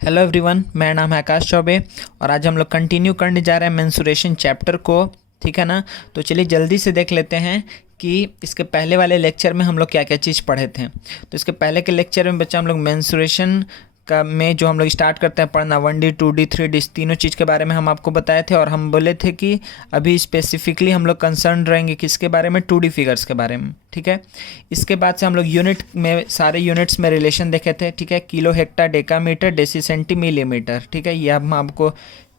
Hello everyone, मेरा नाम है आकाश चौबे और आज हम लोग कंटिन्यू करने जा रहे हैं मेंसुरेशन चैप्टर को। ठीक है ना। तो चलिए जल्दी से देख लेते हैं कि इसके पहले वाले लेक्चर में हम लोग क्या क्या चीज़ पढ़े थे। तो इसके पहले के लेक्चर में बच्चा हम लोग मेंसुरेशन का में जो हम लोग स्टार्ट करते हैं पढ़ना 1D 2D 3D तीनों चीज़ के बारे में हम आपको बताए थे। और हम बोले थे कि अभी स्पेसिफिकली हम लोग कंसर्न रहेंगे किसके बारे में, 2D फिगर्स के बारे में। ठीक है। इसके बाद से हम लोग यूनिट में सारे यूनिट्स में रिलेशन देखे थे। ठीक है, kilo, hecto, decametre, deci centi, millimetre. ठीक है, ये हम आपको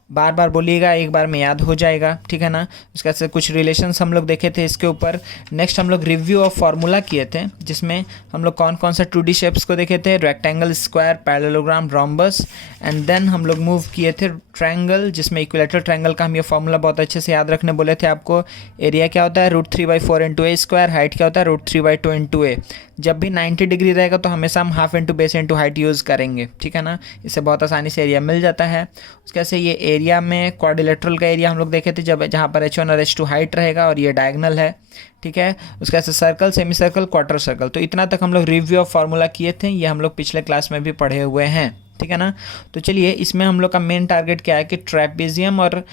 बार बार बोलिएगा, एक बार में याद हो जाएगा। ठीक है ना। उसके से कुछ रिलेशंस हम लोग देखे थे इसके ऊपर। नेक्स्ट हम लोग रिव्यू ऑफ फार्मूला किए थे, जिसमें हम लोग कौन कौन सा 2D शेप्स को देखे थे, rectangle, square, parallelogram, rhombus. And then हम लोग मूव किए थे ट्रायंगल, जिसमें इक्विलेटरल ट्रायंगल का हम ये फार्मूला बहुत अच्छे से याद रखने बोले थे आपको। एरिया क्या होता है, √3/4 इंटू ए स्क्वायर। हाइट क्या होता है, √3/2 इंटू ए। जब भी 90 डिग्री रहेगा तो हमेशा हम half into base into height use करेंगे। ठीक है ना, इससे बहुत आसानी से एरिया मिल जाता है। उसके से ये एरिया में क्वाड्रिलेटरल का एरिया हम लोग देखे थे, जब जहाँ पर H1 और H2 हाइट रहेगा और ये डायगनल है। ठीक है। उसके से circle, semi circle, quarter circle. तो इतना तक हम लोग रिव्यू ऑफ फार्मूला किए थे, ये हम लोग पिछले क्लास में भी पढ़े हुए हैं। ठीक है ना। तो चलिए, इसमें हम लोग का मेन टारगेट क्या है कि ट्रेपेजियम और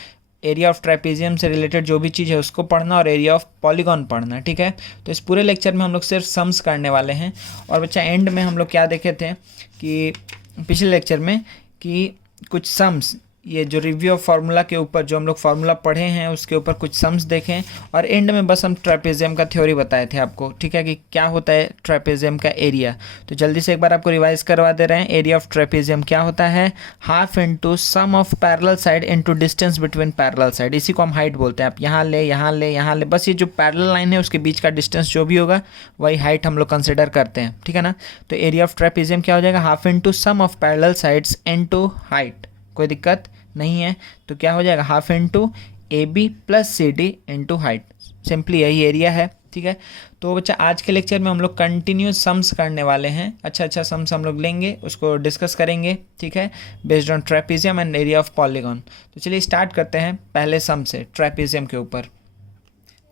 एरिया ऑफ ट्रेपेजियम से रिलेटेड जो भी चीज़ है उसको पढ़ना और एरिया ऑफ पॉलीगॉन पढ़ना। ठीक है। तो इस पूरे लेक्चर में हम लोग सिर्फ सम्स करने वाले हैं। और बच्चा एंड में हम लोग क्या देखे थे कि पिछले लेक्चर में कि कुछ सम्स, ये जो रिव्यू ऑफ फार्मूला के ऊपर जो हम लोग फार्मूला पढ़े हैं उसके ऊपर कुछ सम्स देखें। और एंड में बस हम ट्रेपेजियम का थ्योरी बताए थे आपको। ठीक है, कि क्या होता है ट्रेपेजियम का एरिया। तो जल्दी से एक बार आपको रिवाइज करवा दे रहे हैं। एरिया ऑफ ट्रेपेजियम क्या होता है, half into sum of parallel side into distance between parallel side. इसी को हम हाइट बोलते हैं। आप यहाँ ले, यहाँ ले, यहाँ ले, बस ये जो पैरेलल लाइन है उसके बीच का डिस्टेंस जो भी होगा वही हाइट हम लोग कंसिडर करते हैं। ठीक है ना। तो एरिया ऑफ ट्रेपेजियम क्या हो जाएगा, half into sum of parallel sides into height. कोई दिक्कत नहीं है। तो क्या हो जाएगा, half into AB plus CD into height. Simply यही एरिया है। ठीक है। तो बच्चा आज के लेक्चर में हम लोग कंटिन्यूस सम्स करने वाले हैं। अच्छा सम्स हम लोग लेंगे, उसको डिस्कस करेंगे। ठीक है, based on trapezium and area of polygon. तो चलिए स्टार्ट करते हैं पहले सम से ट्रेपेजियम के ऊपर।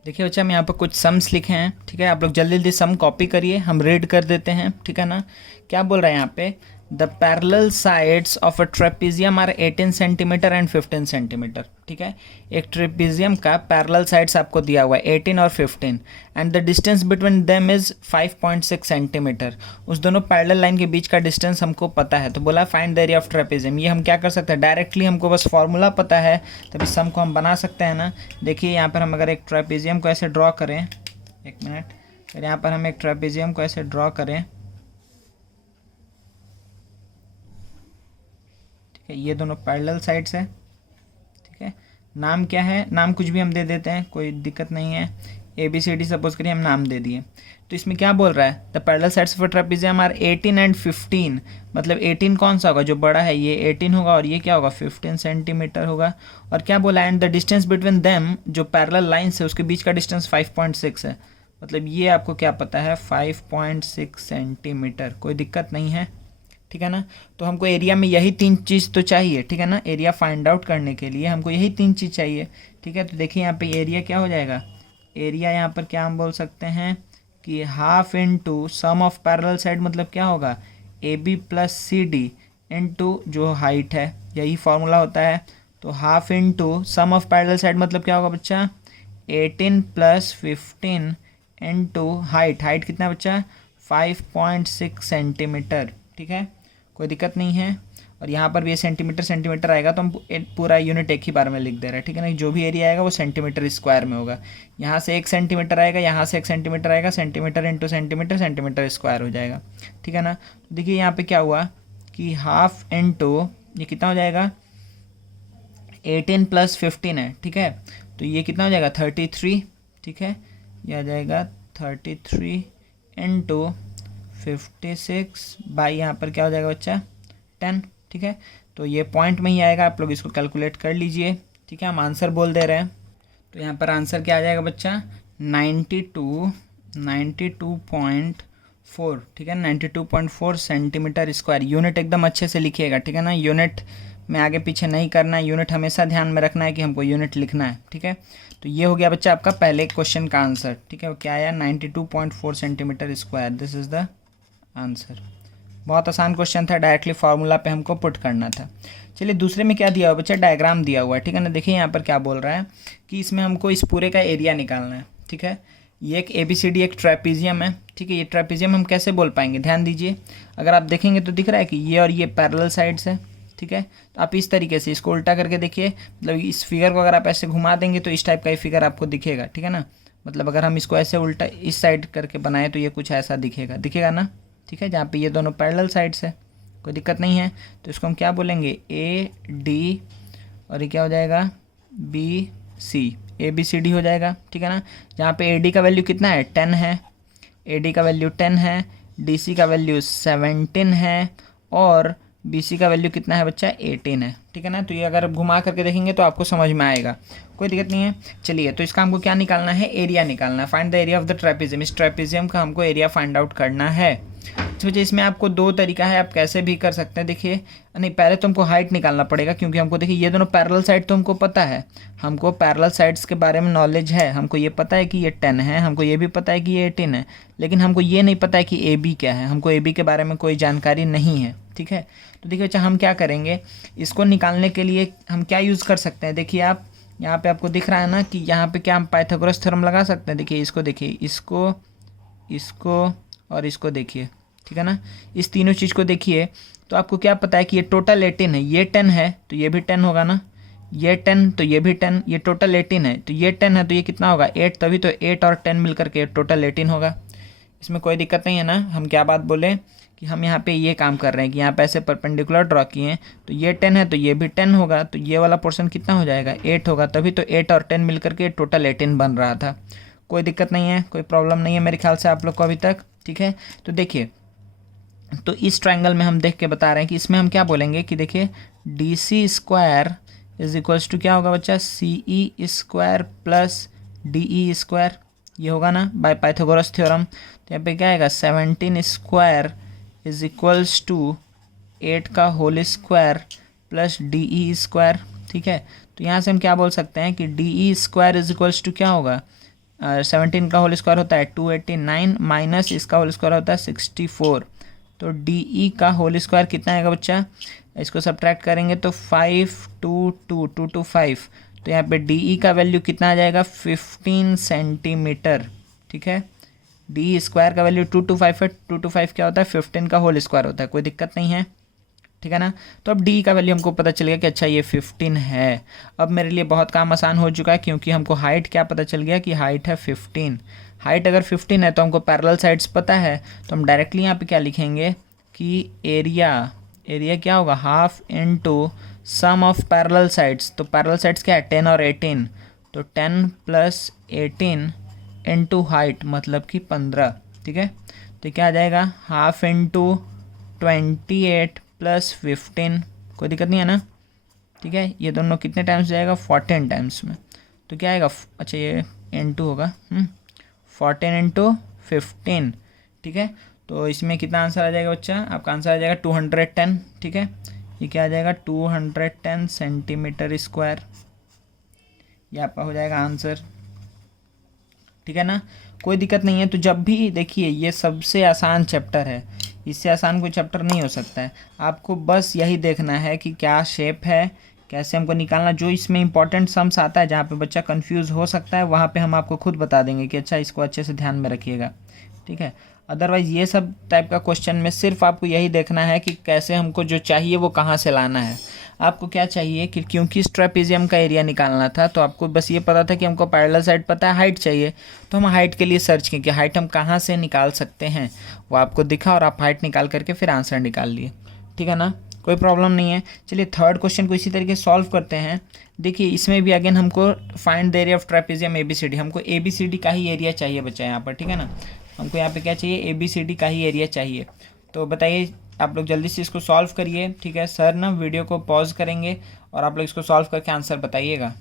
देखिए बच्चा, हम यहाँ पर कुछ सम्स लिखे हैं। ठीक है, आप लोग जल्दी जल्दी सम कॉपी करिए, हम रीड कर देते हैं। ठीक है ना। क्या बोल रहा है यहाँ पे, the parallel sides of a trapezium are 18 centimetre and 15 centimetre. ठीक है, एक ट्रेपेजियम का पैरेलल साइड्स आपको दिया हुआ है 18 और 15 and the distance between them is 5.6 centimetre. उस दोनों पैरेलल लाइन के बीच का डिस्टेंस हमको पता है। तो बोला find the area of trapezium. ये हम क्या कर सकते हैं, डायरेक्टली हमको बस फॉर्मूला पता है तभी सम को हम बना सकते हैं ना। देखिए यहाँ पर हम अगर एक ट्रेपेजियम को ऐसे ड्रॉ करें, एक मिनट, अगर यहाँ पर हम एक ट्रेपेजियम को ऐसे ड्रॉ करें, ये दोनों पैरेलल साइड्स है। ठीक है, नाम क्या है, नाम कुछ भी हम दे देते हैं, कोई दिक्कत नहीं है। ABCD सपोज करिए हम नाम दे दिए। तो इसमें क्या बोल रहा है, the parallel sides of trapezium are 18 and 15। मतलब 18 कौन सा होगा, जो बड़ा है ये 18 होगा और ये क्या होगा 15 सेंटीमीटर होगा। और क्या बोला, and the distance between them, जो पैरेलल लाइन्स है उसके बीच का डिस्टेंस 5.6 है। मतलब ये आपको क्या पता है 5.6 सेंटीमीटर। कोई दिक्कत नहीं है। ठीक है ना। तो हमको एरिया में यही तीन चीज़ तो चाहिए। ठीक है ना, एरिया फाइंड आउट करने के लिए हमको यही तीन चीज़ चाहिए। ठीक है, तो देखिए यहाँ पे एरिया क्या हो जाएगा, एरिया यहाँ पर क्या हम बोल सकते हैं कि half into sum of parallel side, मतलब क्या होगा AB प्लस CD इंटू जो हाइट है, यही फॉर्मूला होता है। तो half into sum of parallel side मतलब क्या होगा बच्चा, 18 प्लस 15 इंटू हाइट। हाइट कितना बच्चा, 5.6 सेंटीमीटर। ठीक है, कोई दिक्कत नहीं है। और यहाँ पर भी ये सेंटीमीटर सेंटीमीटर आएगा तो हम पूरा यूनिट एक ही बार में लिख दे रहे हैं। ठीक है ना, जो भी एरिया आएगा वो सेंटीमीटर स्क्वायर में होगा। यहाँ से 1 सेंटीमीटर आएगा, यहाँ से 1 सेंटीमीटर आएगा, centimetre into centimetre, centimetre square हो जाएगा। ठीक है ना। तो देखिए यहाँ पे क्या हुआ कि हाफ इंटू ये कितना हो जाएगा, 18 प्लस 15 है। ठीक है, तो ये कितना हो जाएगा 33। ठीक है, यह आ जाएगा 33 इंटू 56 बाई यहाँ पर क्या हो जाएगा बच्चा 10। ठीक है, तो ये पॉइंट में ही आएगा, आप लोग इसको कैलकुलेट कर लीजिए। ठीक है, हम आंसर बोल दे रहे हैं। तो यहाँ पर आंसर क्या आ जाएगा बच्चा 92.4। ठीक है, 92.4 सेंटीमीटर स्क्वायर। यूनिट एकदम अच्छे से लिखिएगा। ठीक है ना, यूनिट में आगे पीछे नहीं करना है, यूनिट हमेशा ध्यान में रखना है कि हमको यूनिट लिखना है। ठीक है, तो ये हो गया बच्चा आपका पहले क्वेश्चन का आंसर। ठीक है, क्या आया 92.4 centimetre square, this is the answer. बहुत आसान क्वेश्चन था, डायरेक्टली फार्मूला पे हमको पुट करना था। चलिए दूसरे में क्या दिया हुआ बच्चा, डायग्राम दिया हुआ है, ठीक है ना। देखिए यहाँ पर क्या बोल रहा है कि इसमें हमको इस पूरे का एरिया निकालना है, ठीक है। ये एक ABCD एक ट्रेपीजियम है, ठीक है। ये ट्रेपीजियम हम कैसे बोल पाएंगे, ध्यान दीजिए। अगर आप देखेंगे तो दिख रहा है कि ये और ये पैरेलल साइड्स है, ठीक है। तो आप इस तरीके से इसको उल्टा करके देखिए, मतलब इस फिगर को अगर आप ऐसे घुमा देंगे तो इस टाइप का ही फिगर आपको दिखेगा, ठीक है ना। मतलब अगर हम इसको ऐसे उल्टा इस साइड करके बनाएं तो ये कुछ ऐसा दिखेगा ना, ठीक है। जहाँ पे ये दोनों पैरेलल साइड्स है, कोई दिक्कत नहीं है। तो इसको हम क्या बोलेंगे, AD, और ये क्या हो जाएगा, BC, ABCD हो जाएगा, ठीक है ना। जहाँ पे AD का वैल्यू कितना है, 10 है, AD का वैल्यू 10 है, DC का वैल्यू 17 है, और BC का वैल्यू कितना है बच्चा, 18 है, ठीक है ना। तो ये अगर घुमा करके देखेंगे तो आपको समझ में आएगा, कोई दिक्कत नहीं है। चलिए तो इसका हमको क्या निकालना है, एरिया निकालना है। Find the area of the trapezium, इस ट्रेपीजियम का हमको एरिया फाइंड आउट करना है। तो इसमें आपको दो तरीका है, आप कैसे भी कर सकते हैं। देखिए नहीं, पहले तो हमको हाइट निकालना पड़ेगा, क्योंकि हमको देखिए ये दोनों पैरेलल साइड तो हमको पता है, हमको पैरेलल साइड्स के बारे में नॉलेज है। हमको ये पता है कि ये 10 है, हमको ये भी पता है कि ये 18 है, लेकिन हमको ये नहीं पता है कि AB क्या है। हमको AB के बारे में कोई जानकारी नहीं है, ठीक है। तो देखिए बच्चा हम क्या करेंगे, इसको निकालने के लिए हम क्या यूज़ कर सकते हैं। देखिए आप यहाँ पे आपको दिख रहा है ना कि यहाँ पे क्या हम पाइथागोरस थ्योरम लगा सकते हैं। देखिए इसको, देखिए इसको और इसको देखिए, ठीक है ना। इस तीनों चीज़ को देखिए तो आपको क्या पता है कि ये टोटल 18 है, ये 10 है तो ये भी 10 होगा ना, ये 10 तो ये भी 10, ये टोटल 18 है तो ये 10 है तो ये कितना होगा, 8, तभी तो 8 और 10 मिल करके टोटल 18 होगा। इसमें कोई दिक्कत नहीं है ना। हम क्या बात बोले कि हम यहाँ पे ये काम कर रहे हैं कि यहाँ पे ऐसे परपेंडिकुलर ड्रॉ किए हैं, तो ये 10 है तो ये भी 10 होगा, तो ये वाला पोर्शन कितना हो जाएगा, 8 होगा, तभी तो 8 और 10 मिल करके टोटल 18 बन रहा था। कोई दिक्कत नहीं है, कोई प्रॉब्लम नहीं है मेरे ख्याल से आप लोग को अभी तक, ठीक है। तो देखिए, तो इस ट्रायंगल में हम देख के बता रहे हैं कि इसमें हम क्या बोलेंगे कि देखिए DC square is equals to क्या होगा बच्चा, CE square plus DE square, ये होगा ना बाय पाइथागोरस थ्योरम। तो यहाँ पे क्या आएगा, 17 स्क्वायर इज इक्वल्स टू 8 का whole square plus DE square, ठीक है। तो यहाँ से हम क्या बोल सकते हैं कि DE square is equals to क्या होगा, 17 का होल स्क्वायर होता है 289 माइनस इसका होल स्क्वायर होता है 64, तो DE का होल स्क्वायर कितना आएगा बच्चा, इसको सब्ट्रैक्ट करेंगे तो 5 2 2 2 2 5, तो यहाँ पे DE का वैल्यू कितना आ जाएगा, 15 सेंटीमीटर, ठीक है। DE स्क्वायर का वैल्यू 225 है, 225 क्या होता है, 15 का होल स्क्वायर होता है, कोई दिक्कत नहीं है, ठीक है ना। तो अब DE का वैल्यू हमको पता चल गया कि अच्छा ये 15 है। अब मेरे लिए बहुत काम आसान हो चुका है, क्योंकि हमको हाइट क्या पता चल गया कि हाइट है 15। हाइट अगर 15 है तो हमको पैरेलल साइड्स पता है, तो हम डायरेक्टली यहाँ पे क्या लिखेंगे कि एरिया क्या होगा, half into sum of parallel sides. तो पैरेलल साइड्स क्या है, 10 और 18, तो 10 प्लस 18 इनटू हाइट मतलब कि 15, ठीक है। तो क्या आ जाएगा, हाफ इनटू 28 प्लस 15, कोई दिक्कत नहीं है ना, ठीक है। ये दोनों कितने टाइम्स जाएगा, 14 टाइम्स में, तो क्या आएगा, अच्छा ये इनटू होगा 14 इंटू 15, ठीक है। तो इसमें कितना आंसर आ जाएगा बच्चा, आपका आंसर आ जाएगा 210, ठीक है। ये क्या आ जाएगा, 210 सेंटीमीटर स्क्वायर, ये आपका हो जाएगा आंसर, ठीक है ना। कोई दिक्कत नहीं है। तो जब भी देखिए ये सबसे आसान चैप्टर है, इससे आसान कोई चैप्टर नहीं हो सकता है। आपको बस यही देखना है कि क्या शेप है, कैसे हमको निकालना। जो इसमें इंपॉर्टेंट सम्स आता है जहाँ पे बच्चा कंफ्यूज हो सकता है, वहाँ पे हम आपको खुद बता देंगे कि अच्छा इसको अच्छे से ध्यान में रखिएगा, ठीक है। अदरवाइज़ ये सब टाइप का क्वेश्चन में सिर्फ आपको यही देखना है कि कैसे हमको जो चाहिए वो कहाँ से लाना है। आपको क्या चाहिए कि क्योंकि इस ट्रेपीजियम का एरिया निकालना था, तो आपको बस ये पता था कि हमको पैरेलल साइड पता है, हाइट चाहिए, तो हम हाइट के लिए सर्च किए कि हाइट हम कहाँ से निकाल सकते हैं। वो आपको दिखा और आप हाइट निकाल करके फिर आंसर निकाल लिए, ठीक है ना, कोई प्रॉब्लम नहीं है। चलिए थर्ड क्वेश्चन को इसी तरीके से सॉल्व करते हैं। देखिए इसमें भी अगेन हमको find the area of trapezium ABCD, हमको ABCD का ही एरिया चाहिए बच्चा यहाँ पर, ठीक है ना। हमको यहाँ पे क्या चाहिए, ABCD का ही एरिया चाहिए। तो बताइए आप लोग जल्दी से इसको सॉल्व करिए, ठीक है। सर ना वीडियो को पॉज करेंगे और आप लोग इसको सॉल्व करके आंसर बताइएगा।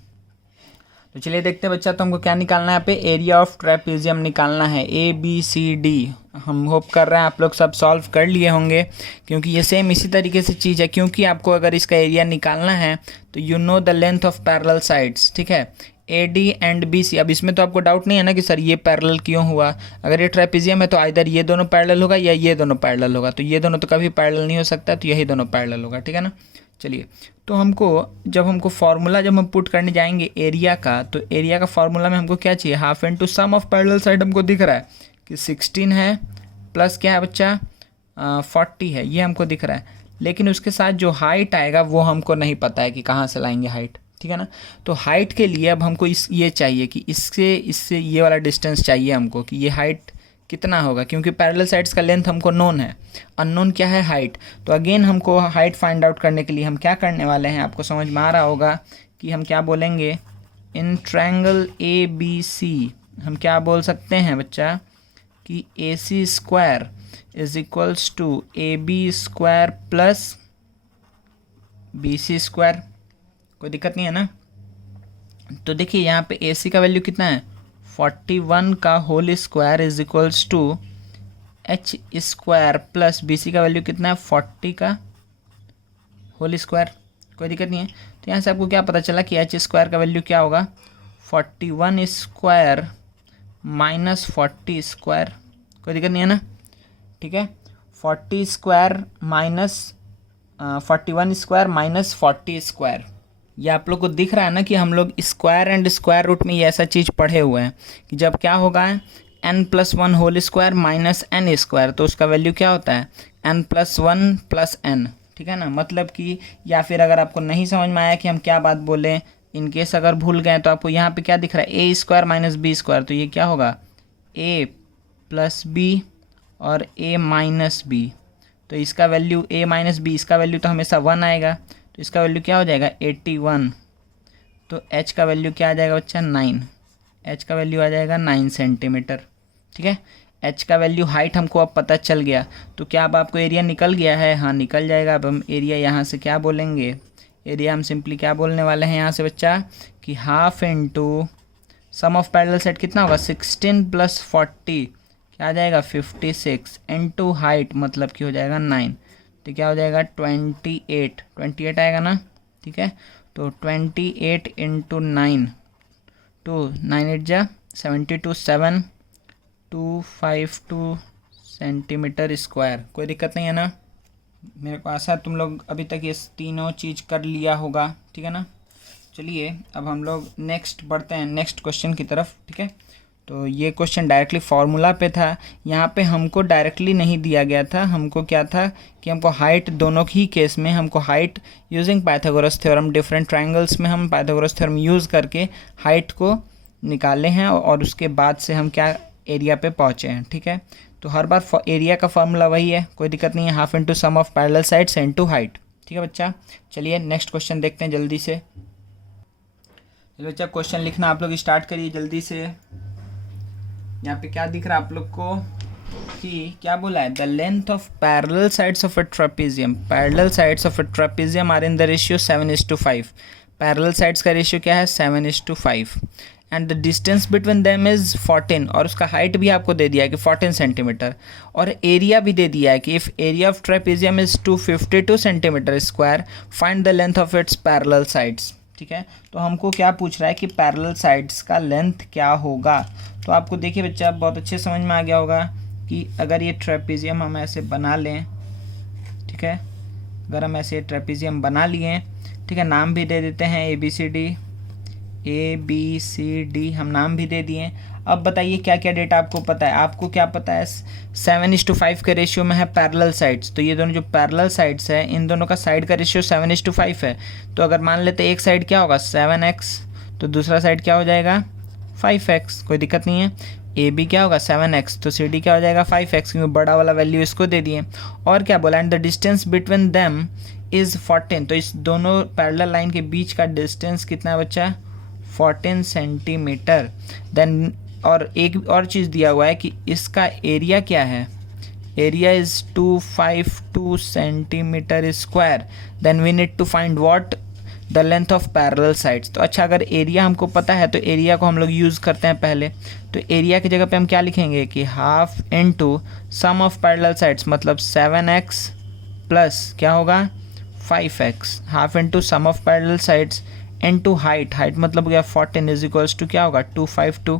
तो चलिए देखते हैं बच्चा, तो हमको क्या निकालना है, यहाँ पे एरिया ऑफ ट्रेपीजियम निकालना है, ABCD। हम होप कर रहे हैं आप लोग सब सॉल्व कर लिए होंगे, क्योंकि ये सेम इसी तरीके से चीज़ है। क्योंकि आपको अगर इसका एरिया निकालना है तो you know the length of parallel sides, ठीक है। A D and B C. अब इसमें तो आपको डाउट नहीं है ना कि सर ये पैरेलल क्यों हुआ। अगर ये ट्रेपेजियम है तो आइदर ये दोनों पैरेलल होगा या ये दोनों पैरेलल होगा, तो ये दोनों तो कभी पैरेलल नहीं हो सकता, तो यही दोनों पैरेलल होगा, ठीक है ना। चलिए, तो जब हमको फार्मूला जब हम पुट करने जाएंगे एरिया का, तो एरिया का फार्मूला में हमको क्या चाहिए, half into sum of parallel side. हमको दिख रहा है कि 16 है प्लस क्या है बच्चा 40 है, ये हमको दिख रहा है। लेकिन उसके साथ जो हाइट आएगा वो हमको नहीं पता है कि कहाँ से लाएंगे हाइट, ठीक है ना। तो हाइट के लिए अब हमको ये चाहिए कि इससे ये वाला डिस्टेंस चाहिए हमको कि ये हाइट कितना होगा, क्योंकि पैरेलल साइड्स का लेंथ हमको नोन है, अननोन क्या है हाइट। तो अगेन हमको हाइट फाइंड आउट करने के लिए हम क्या करने वाले हैं, आपको समझ में आ रहा होगा कि हम क्या बोलेंगे, इन ट्रायंगल ए बी सी हम क्या बोल सकते हैं बच्चा कि A C square is equals to A B square plus B C square. कोई दिक्कत नहीं है ना। तो देखिए यहाँ पे ए सी का वैल्यू कितना है 41 का whole square is equals to H square plus B C का वैल्यू कितना है 40 का होल स्क्वायर। कोई दिक्कत नहीं है। तो यहाँ से आपको क्या पता चला कि एच स्क्वायर का वैल्यू क्या होगा 41 स्क्वायर माइनस 40 स्क्वायर। कोई दिक्कत नहीं है ना, ठीक है। 40 square minus 41 square minus 40 square. ये आप लोग को दिख रहा है ना कि हम लोग स्क्वायर एंड स्क्वायर रूट में ये ऐसा चीज़ पढ़े हुए हैं कि जब क्या होगा n+1 whole square minus n square, तो उसका वैल्यू क्या होता है n+1 प्लस n, ठीक है ना। मतलब कि या फिर अगर आपको नहीं समझ में आया कि हम क्या बात बोलें, इनकेस अगर भूल गए, तो आपको यहाँ पे क्या दिख रहा है ए स्क्वायर माइनस बी स्क्वायर, तो ये क्या होगा a प्लस बी और a माइनस बी। तो इसका वैल्यू a माइनस बी, इसका वैल्यू तो हमेशा 1 आएगा, तो इसका वैल्यू क्या हो जाएगा 81। तो h का वैल्यू क्या आ जाएगा बच्चा 9, h का वैल्यू आ जाएगा 9 सेंटीमीटर, ठीक है। h का वैल्यू हाइट हमको अब पता चल गया, तो क्या अब आपको एरिया निकल गया है, हाँ निकल जाएगा। अब हम एरिया यहाँ से क्या बोलेंगे, एरिया हम सिंपली क्या बोलने वाले हैं यहाँ से बच्चा कि half into sum of parallel side कितना होगा 16 प्लस 40 क्या आ जाएगा 56 इंटू हाइट मतलब कि हो जाएगा 9, तो क्या हो जाएगा 28 आएगा ना, ठीक है। तो 28 इंटू 9 टू 9 8 जा 72 7 252 सेंटीमीटर स्क्वायर। कोई दिक्कत नहीं है ना। मेरे को आशा तुम लोग अभी तक ये तीनों चीज़ कर लिया होगा, ठीक है ना। चलिए अब हम लोग नेक्स्ट बढ़ते हैं नेक्स्ट क्वेश्चन की तरफ, ठीक है। तो ये क्वेश्चन डायरेक्टली फार्मूला पे था, यहाँ पे हमको डायरेक्टली नहीं दिया गया था। हमको क्या था कि हमको हाइट, दोनों ही केस में हमको height using Pythagoras theorem, different triangles में हम पाइथागोरस थ्योरम यूज़ करके हाइट को निकाले हैं और उसके बाद से हम क्या एरिया पे पहुँचे हैं, ठीक है। तो हर बार एरिया का फार्मूला वही है, कोई दिक्कत नहीं है, half into sum of parallel sides into height, ठीक है बच्चा। चलिए नेक्स्ट क्वेश्चन देखते हैं जल्दी से। चलो बच्चा क्वेश्चन लिखना आप लोग स्टार्ट करिए जल्दी से। यहाँ पे क्या दिख रहा है आप लोग को कि क्या बोला है, the length of parallel sides of a trapezium, parallel sides of a trapezium are in the ratio 7:5। Parallel sides का रेशियो क्या है 7:5 and the distance between them is 14, और उसका हाइट भी आपको दे दिया है कि 14 सेंटीमीटर, और एरिया भी दे दिया है कि if area of trapezium is 252 centimetre square find the length of its parallel sides, ठीक है। तो हमको क्या पूछ रहा है कि पैरेलल साइड्स का लेंथ क्या होगा। तो आपको देखिए बच्चा बहुत अच्छे समझ में आ गया होगा कि अगर ये ट्रेपेजियम हम ऐसे बना लें, ठीक है, अगर हम ऐसे ट्रेपेजियम बना लिए, ठीक है, नाम भी दे देते हैं ए बी सी डी हम नाम भी दे दिए। अब बताइए क्या क्या डेटा आपको पता है। आपको क्या पता है 7:5 के रेशियो में है पैरेलल साइड्स, तो ये दोनों जो पैरेलल साइड्स है इन दोनों का साइड का रेशियो 7:5 है। तो अगर मान लेते एक साइड क्या होगा 7x, तो दूसरा साइड क्या हो जाएगा 5x, कोई दिक्कत नहीं है। ए बी क्या होगा 7x, तो सी डी क्या हो जाएगा 5x, क्योंकि बड़ा वाला वैल्यू इसको दे दिए। और क्या बोला, and the distance between them is 14, तो इस दोनों पैरेलल लाइन के बीच का डिस्टेंस कितना है बच्चा 14 सेंटीमीटर। देन और एक और चीज़ दिया हुआ है कि इसका एरिया क्या है, area is 252 centimetre square. Then we need to find what the length of parallel sides. तो अच्छा अगर एरिया हमको पता है तो एरिया को हम लोग यूज़ करते हैं पहले। तो एरिया की जगह पे हम क्या लिखेंगे कि half into sum of parallel sides, मतलब 7x प्लस क्या होगा 5x, half into sum of parallel sides into height, height मतलब गया 14 इज इक्वल्स टू क्या होगा 252,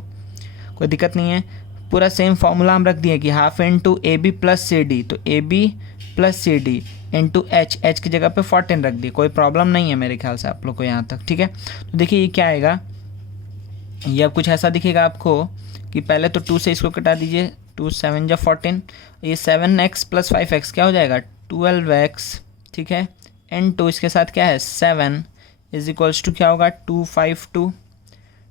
कोई दिक्कत नहीं है। पूरा सेम फॉर्मूला हम रख दिए कि half into A B plus C D, तो A B plus C D into H, H की जगह पे 14 रख दिए, कोई प्रॉब्लम नहीं है मेरे ख्याल से आप लोग को यहाँ तक, ठीक है। तो देखिए ये क्या आएगा, ये अब कुछ ऐसा दिखेगा आपको कि पहले तो 2 से इसको कटा दीजिए, 2 7 जा 14, ये 7x प्लस 5x क्या हो जाएगा 12x, ठीक है। इनटू इसके साथ क्या है 7 इज इक्वल्स टू क्या होगा 252,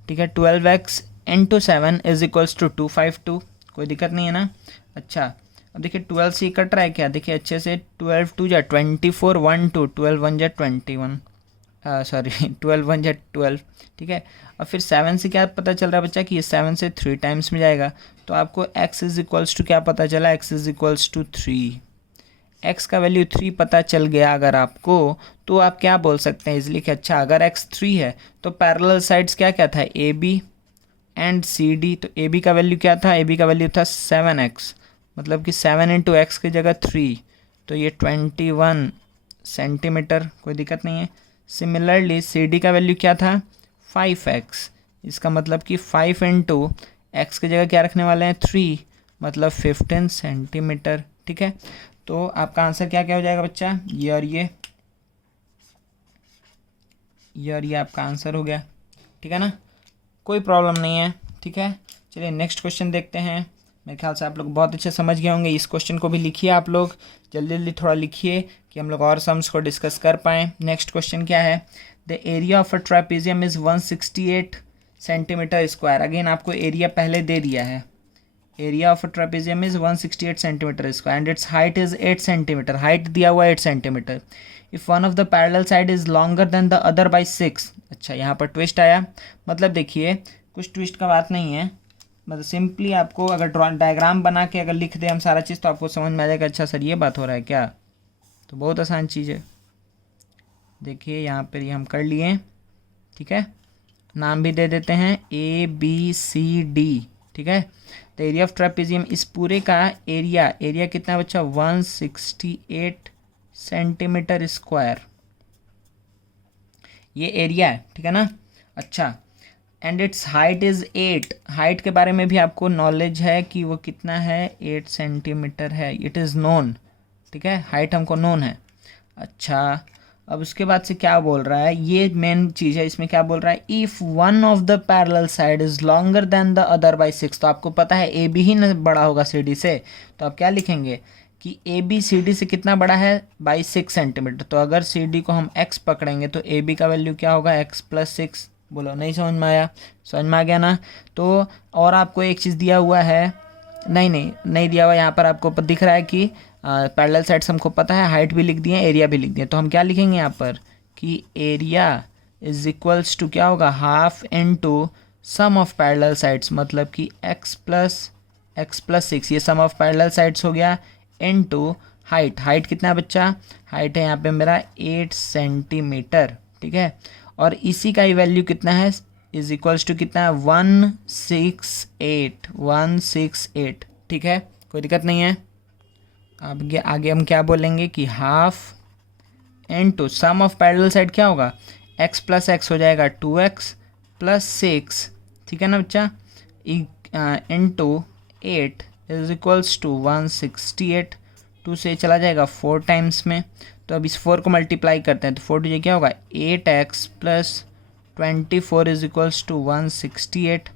ठीक है। 12x into 7 is equals to 252, कोई दिक्कत नहीं है ना। अच्छा अब देखिए 12 से कट रहा है क्या, देखिए अच्छे से, 12 2 जा 24, 1 2, 12 1 जा 21, सॉरी 12 1 जा 12, ठीक है। और फिर 7 से क्या पता चल रहा है बच्चा कि ये 7 से 3 टाइम्स में जाएगा, तो आपको x इज इक्वल्स टू क्या पता चला, x is equals to 3, x का वैल्यू 3 पता चल गया अगर आपको, तो आप क्या बोल सकते हैं इजली कि अच्छा अगर x 3 है तो पैरेलल साइड्स क्या क्या था A B and C D, तो ए बी का वैल्यू क्या था, ए बी का वैल्यू था 7x, मतलब कि 7 इंटू एक्स की जगह 3, तो ये 21 सेंटीमीटर, कोई दिक्कत नहीं है। सिमिलरली सी डी का वैल्यू क्या था 5x, इसका मतलब कि 5 इंटू एक्स की जगह क्या रखने वाले हैं 3, मतलब 15 सेंटीमीटर, ठीक है। तो आपका आंसर क्या क्या हो जाएगा बच्चा, ये और ये आपका आंसर हो गया, ठीक है ना, कोई प्रॉब्लम नहीं है, ठीक है। चलिए नेक्स्ट क्वेश्चन देखते हैं। मेरे ख्याल से आप लोग बहुत अच्छे समझ गए होंगे, इस क्वेश्चन को भी लिखिए आप लोग, जल्दी जल्दी थोड़ा लिखिए कि हम लोग और सम्स को डिस्कस कर पाएँ। नेक्स्ट क्वेश्चन क्या है, the area of a trapezium is 168 centimetre square. Again आपको एरिया पहले दे दिया है, area of a trapezium is 168 centimetre square and it's height is 8 centimetre, height दिया हुआ 8 centimetre. If one of the parallel side is longer than the other by 6। अच्छा यहाँ पर twist आया, मतलब देखिए कुछ ट्विस्ट का बात नहीं है, मतलब सिंपली आपको अगर डायग्राम बना के अगर लिख दे हम सारा चीज़ तो आपको समझ में आ जाएगा, अच्छा सर ये बात हो रहा है क्या, तो बहुत आसान चीज़ है। देखिए यहाँ पर ये हम कर लिए, ठीक है, नाम भी दे देते हैं ए बी सी डी, ठीक है। द एरिया ऑफ ट्रेपेजियम, इस पूरे का एरिया कितना बच्चा 168 सेंटीमीटर स्क्वायर, ये एरिया है, ठीक है ना। अच्छा and it's height is 8, height के बारे में भी आपको नॉलेज है कि वो कितना है 8 सेंटीमीटर है, इट इज़ नोन, ठीक है, हाइट हमको नोन है। अच्छा अब उसके बाद से क्या बोल रहा है, ये मेन चीज़ है इसमें, क्या बोल रहा है, if one of the parallel side is longer than the other by 6, तो आपको पता है ए बी ही न बड़ा होगा सी डी से, तो आप क्या लिखेंगे कि ए बी सी डी से कितना बड़ा है बाई 6 सेंटीमीटर, तो अगर सी डी को हम x पकड़ेंगे तो ए बी का वैल्यू क्या होगा x प्लस 6। बोलो नहीं समझ में आया, समझ में आ गया ना। तो और आपको एक चीज़ दिया हुआ है, नहीं दिया हुआ, यहाँ पर आपको दिख रहा है कि पैरेलल साइड्स हमको पता है, हाइट भी लिख दिए, एरिया भी लिख दिए, तो हम क्या लिखेंगे यहाँ पर कि एरिया इज इक्वल्स टू क्या होगा half into sum of parallel sides, मतलब कि x प्लस 6, ये सम ऑफ पैरेलल साइड्स हो गया, इनटू हाइट कितना है बच्चा, हाइट है यहाँ पे मेरा 8 सेंटीमीटर, ठीक है। और इसी का ही वैल्यू कितना है, इज इक्वल्स टू कितना है 168, ठीक है, कोई दिक्कत नहीं है। अब आगे हम क्या बोलेंगे कि half into sum of parallel side क्या होगा x प्लस एक्स हो जाएगा 2x प्लस 6, ठीक है ना बच्चा, इनटू 8 इज इक्वल्स टू 168, 2 से चला जाएगा 4 टाइम्स में, तो अब इस 4 को मल्टीप्लाई करते हैं तो 4 टू क्या होगा 8x plus 24 is equals to 168,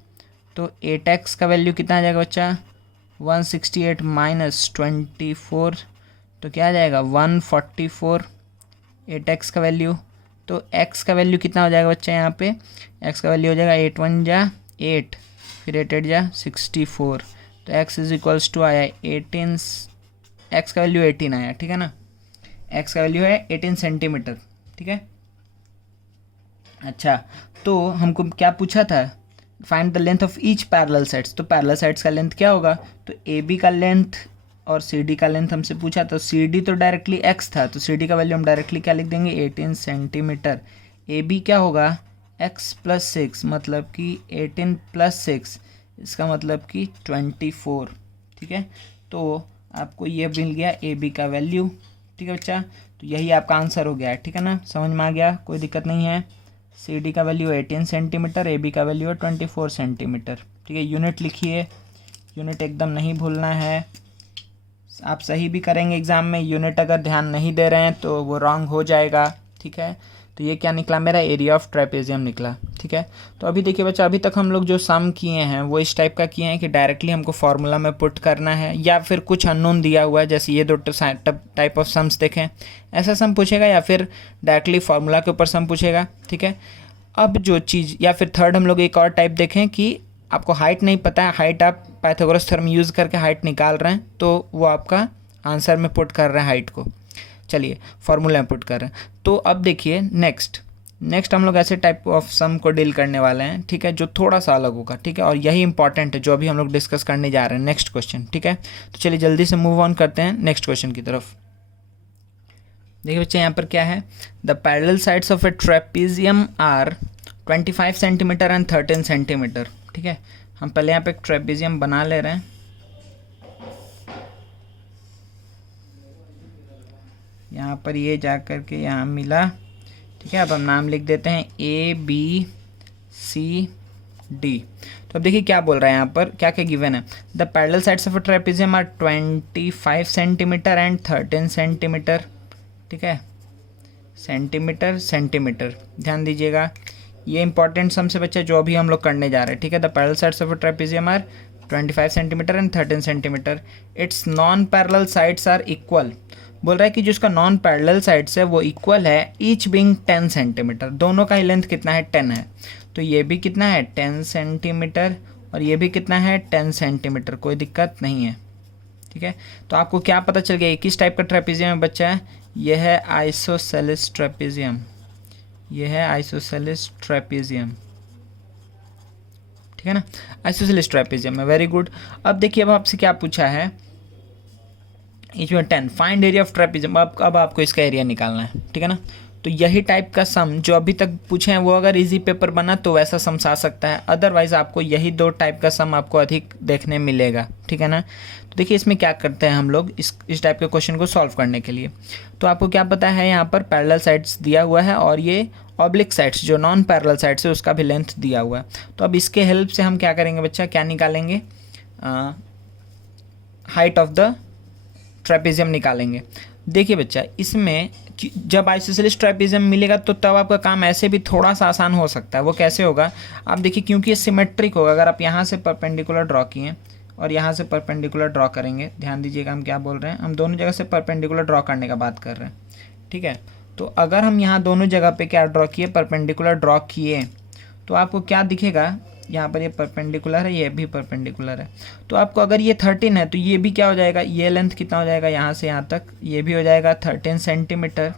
तो 8x का वैल्यू कितना आ जाएगा बच्चा 168 माइनस 24, तो क्या आ जाएगा 144, 8x का वैल्यू, तो x का वैल्यू कितना हो जाएगा बच्चा यहाँ पे, x का वैल्यू हो जाएगा 8 1 जा 8, फिर 8 8 जा 64, तो x इज इक्वल्स टू आया 18, x का वैल्यू 18 आया, ठीक है ना, x का वैल्यू है 18 सेंटीमीटर, ठीक है। अच्छा तो हमको क्या पूछा था, find the length of each parallel sides, तो पैरेलल साइड्स का लेंथ क्या होगा, तो ए बी का लेंथ और सी डी का लेंथ हमसे पूछा, तो सी डी तो डायरेक्टली x था, तो सी डी का वैल्यू हम डायरेक्टली क्या लिख देंगे 18 सेंटीमीटर, ए बी क्या होगा x प्लस 6, मतलब कि 18 प्लस 6, इसका मतलब कि 24, ठीक है। तो आपको ये मिल गया ए बी का वैल्यू, ठीक है बच्चा, तो यही आपका आंसर हो गया है, ठीक है ना, समझ में आ गया, कोई दिक्कत नहीं है। सी डी का वैल्यू 18 सेंटीमीटर, ए बी का वैल्यू है 24 सेंटीमीटर। ठीक है, यूनिट लिखिए, यूनिट एकदम नहीं भूलना है। आप सही भी करेंगे एग्ज़ाम में, यूनिट अगर ध्यान नहीं दे रहे हैं तो वो रॉन्ग हो जाएगा। ठीक है, तो ये क्या निकला मेरा, एरिया ऑफ ट्रेपेजियम निकला। ठीक है, तो अभी देखिए बच्चा, अभी तक हम लोग जो सम किए हैं वो इस टाइप का किए हैं कि डायरेक्टली हमको फार्मूला में पुट करना है, या फिर कुछ अननोन दिया हुआ है, जैसे ये दो टाइप ऑफ सम्स देखें, ऐसा सम पूछेगा, या फिर डायरेक्टली फार्मूला के ऊपर सम पूछेगा। ठीक है, अब जो चीज़, या फिर थर्ड हम लोग एक और टाइप देखें कि आपको हाइट नहीं पता है, हाइट आप पाइथागोरस थ्योरम यूज़ करके हाइट निकाल रहे हैं, तो वो आपका आंसर में पुट कर रहे हैं हाइट को, चलिए फार्मूला में पुट कर रहे हैं। तो अब देखिए नेक्स्ट हम लोग ऐसे टाइप ऑफ सम को डील करने वाले हैं। ठीक है, जो थोड़ा सा अलग होगा। ठीक है, और यही इंपॉर्टेंट है जो अभी हम लोग डिस्कस करने जा रहे हैं, नेक्स्ट क्वेश्चन। ठीक है, तो चलिए जल्दी से मूव ऑन करते हैं नेक्स्ट क्वेश्चन की तरफ। देखिए बच्चे, यहाँ पर क्या है, the parallel sides of a trapezium are 25 centimetre and 13 centimetre. ठीक है, हम पहले यहाँ पे एक ट्रेपेजियम बना ले रहे हैं। यहाँ पर ये जा कर के यहाँ मिला। ठीक है, अब हम नाम लिख देते हैं ABCD। तो अब देखिए क्या बोल रहा है यहाँ पर, क्या क्या गिवन है। The parallel sides of a trapezium are 25 centimetre and 13 centimetre. ठीक है, सेंटीमीटर, ध्यान दीजिएगा, ये इंपॉर्टेंट सम से बच्चे जो अभी हम लोग करने जा रहे हैं। ठीक है, the parallel sides of a trapezium are 25 centimetre and 13 centimetre. It's non parallel sides are equal. बोल रहा है कि जो इसका नॉन पैरेलल साइड्स है वो इक्वल है, ईच बिंग 10 सेंटीमीटर। दोनों का ही लेंथ कितना है, 10 है। तो ये भी कितना है, 10 सेंटीमीटर, और ये भी कितना है, 10 सेंटीमीटर। कोई दिक्कत नहीं है। ठीक है, तो आपको क्या पता चल गया, किस टाइप का ट्रेपेजियम है बच्चा है, यह है आइसोसेलेस ट्रेपेजियम। यह है आइसोसेलेस ट्रेपेजियम। ठीक है ना, आइसोसेलेस ट्रेपेजियम है, वेरी गुड। अब देखिए, अब आपसे क्या पूछा है, इसमें 10 फाइंड एरिया ऑफ ट्रेपेजियम। अब आपको इसका एरिया निकालना है। ठीक है ना, तो यही टाइप का सम जो अभी तक पूछे हैं वो अगर इजी पेपर बना तो वैसा सम आ सकता है, अदरवाइज आपको यही दो टाइप का सम आपको अधिक देखने मिलेगा। ठीक है ना, तो देखिए इसमें क्या करते हैं हम लोग इस टाइप के क्वेश्चन को सॉल्व करने के लिए। तो आपको क्या पता है, यहाँ पर पैरेलल साइड्स दिया हुआ है और ये ऑब्लिक साइड्स जो नॉन पैरेलल साइड्स है उसका भी लेंथ दिया हुआ है। तो अब इसके हेल्प से हम क्या करेंगे बच्चा, क्या निकालेंगे, हाइट ऑफ द ट्रेपेजियम निकालेंगे। देखिए बच्चा, इसमें जब आइसोसेलेस ट्रेपेजियम मिलेगा तो तब आपका काम ऐसे भी थोड़ा सा आसान हो सकता है। वो कैसे होगा, आप देखिए, क्योंकि ये सिमेट्रिक होगा। अगर आप यहाँ से परपेंडिकुलर ड्रॉ किए और यहाँ से परपेंडिकुलर ड्रॉ करेंगे, ध्यान दीजिएगा हम क्या बोल रहे हैं, हम दोनों जगह से परपेंडिकुलर ड्रॉ करने का बात कर रहे हैं। ठीक है, तो अगर हम यहाँ दोनों जगह पे क्या ड्रॉ किए, परपेंडिकुलर ड्रॉ किए, तो आपको क्या दिखेगा, यहाँ पर ये परपेंडिकुलर है, ये भी परपेंडिकुलर है। तो आपको अगर ये 13 है तो ये भी क्या हो जाएगा, ये लेंथ कितना हो जाएगा, यहाँ से यहाँ तक ये भी हो जाएगा 13 सेंटीमीटर।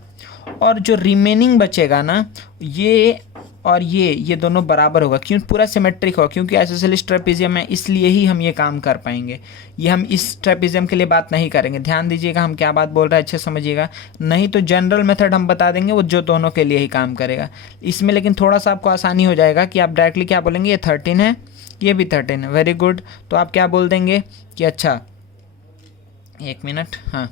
और जो रिमेनिंग बचेगा ना, ये और ये दोनों बराबर होगा, क्यों, पूरा सिमेट्रिक होगा, क्योंकि आइसोसेलेस ट्रेपेजियम है, इसलिए ही हम ये काम कर पाएंगे। ये हम इस ट्रेपेजियम के लिए बात नहीं करेंगे। ध्यान दीजिएगा हम क्या बात बोल रहे हैं, अच्छे समझिएगा, नहीं तो जनरल मेथड हम बता देंगे, वो जो दोनों के लिए ही काम करेगा। इसमें लेकिन थोड़ा सा आपको आसानी हो जाएगा कि आप डायरेक्टली क्या बोलेंगे, ये 13 है, ये भी 13 है, वेरी गुड। तो आप क्या बोल देंगे कि अच्छा, एक मिनट, हाँ,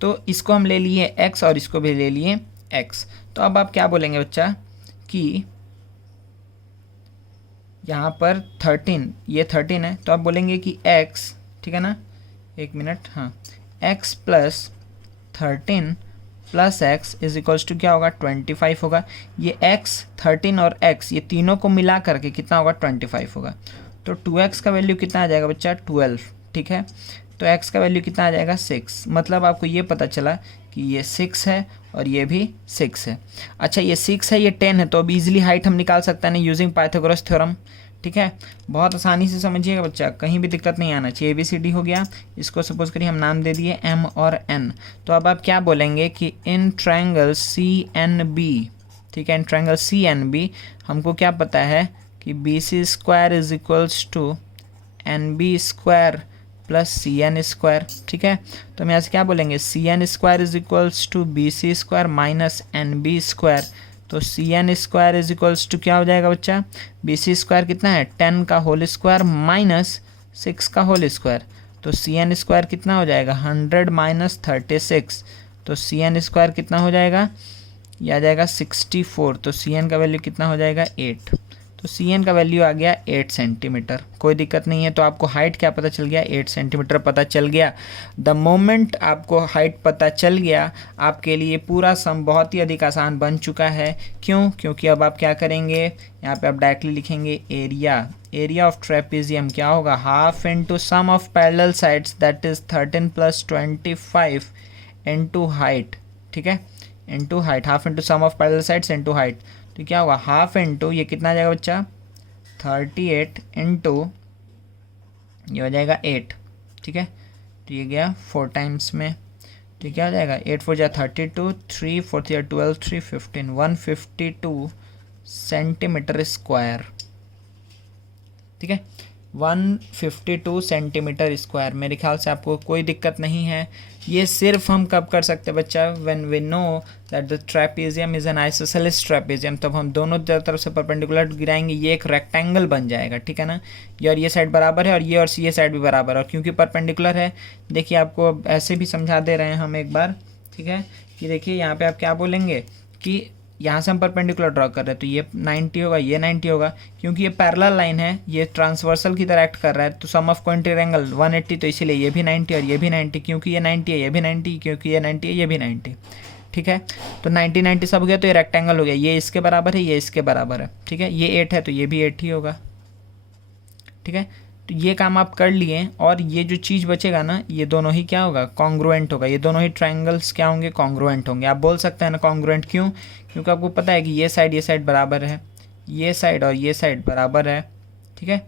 तो इसको हम ले लिए x और इसको भी ले लिए x। तो अब आप क्या बोलेंगे बच्चा कि यहाँ पर 13, ये 13 है, तो आप बोलेंगे कि x, ठीक है ना, एक मिनट, हाँ, x plus 13 plus x is equals to क्या होगा, 25 होगा। ये x, 13 और x ये तीनों को मिला करके कितना होगा, 25 होगा। तो 2x का वैल्यू कितना आ जाएगा बच्चा, 12। ठीक है, तो x का वैल्यू कितना आ जाएगा, 6। मतलब आपको ये पता चला कि ये 6 है और ये भी 6 है। अच्छा, ये 6 है, ये 10 है, तो अब इजीली हाइट हम निकाल सकते हैं यूजिंग पाइथागोरस थ्योरम। ठीक है, बहुत आसानी से समझिएगा बच्चा, कहीं भी दिक्कत नहीं आना चाहिए। ABCD हो गया, इसको सपोज करिए हम नाम दे दिए M और N। तो अब आप क्या बोलेंगे कि इन ट्रायंगल CNB, ठीक है, इन ट्रायंगल CNB हमको क्या पता है कि BC square is equals to NB square plus CN square. ठीक है, तो हम यहाँ से क्या बोलेंगे, CN square is equals to BC square minus NB square. तो CN square is equals to क्या हो जाएगा बच्चा, BC स्क्वायर कितना है, 10 का होल स्क्वायर माइनस 6 का होल स्क्वायर। तो CN स्क्वायर कितना हो जाएगा, 100 माइनस 36। तो CN स्क्वायर कितना हो जाएगा, ये आ जाएगा 64, तो सी एन का वैल्यू कितना हो जाएगा 8। तो सी एन का वैल्यू आ गया 8 सेंटीमीटर, कोई दिक्कत नहीं है। तो आपको हाइट क्या पता चल गया, 8 सेंटीमीटर पता चल गया। द मोमेंट आपको हाइट पता चल गया, आपके लिए पूरा सम बहुत ही अधिक आसान बन चुका है। क्यों? क्योंकि अब आप क्या करेंगे, यहाँ पे आप डायरेक्टली लिखेंगे एरिया ऑफ ट्रेपेजियम क्या होगा, half into sum of parallel sides that is 13 + 25 into height, ठीक है, into height, half into sum of parallel sides into height. तो क्या होगा, हाफ इंटू ये कितना आ जाएगा बच्चा 38 इंटू ये हो जाएगा 8, ठीक है। तो ये गया 4 टाइम्स में, तो क्या हो जाएगा 8 4 जा 32, 3 4 या 12, 3 15, 152 सेंटीमीटर स्क्वायर, ठीक है, 152 सेंटीमीटर स्क्वायर। मेरे ख्याल से आपको कोई दिक्कत नहीं है। ये सिर्फ हम कब कर सकते हैं बच्चा, when we know that the trapezium is an isosceles trapezium, तब हम दोनों तरफ से परपेंडिकुलर गिराएंगे, ये एक रेक्टेंगल बन जाएगा, ठीक है ना। ये और ये साइड बराबर है और ये साइड भी बराबर है, और क्योंकि परपेंडिकुलर है, देखिए आपको ऐसे भी समझा दे रहे हैं हम एक बार, ठीक है, कि देखिए यहाँ पे आप क्या बोलेंगे कि यहाँ से हम परपेंडिकुलर ड्रॉ कर रहे हैं, तो ये 90 होगा, ये 90 होगा, क्योंकि ये पैरेलल लाइन है, ये ट्रांसवर्सल की तरह एक्ट कर रहा है, तो सम ऑफ कोइंटर एंगल 180, तो इसीलिए ये भी 90 और ये भी 90, क्योंकि ये 90 है, ये भी 90, क्योंकि ये 90 है, ये भी 90, ठीक है। तो 90 90 सब हो गया, तो ये रेक्टेंगल हो गया, ये इसके बराबर है, ये इसके बराबर है, ठीक है। ये 8 है तो ये भी 8 ही होगा, ठीक है। तो ये काम आप कर लिए, और ये जो चीज़ बचेगा ना, ये दोनों ही क्या होगा, कॉन्ग्रुएंट होगा, ये दोनों ही ट्रायंगल्स क्या होंगे, कॉन्ग्रुएंट होंगे। आप बोल सकते हैं ना कॉन्ग्रुएंट, क्यों? क्योंकि आपको पता है कि ये साइड बराबर है, ये साइड और ये साइड बराबर है, ठीक है।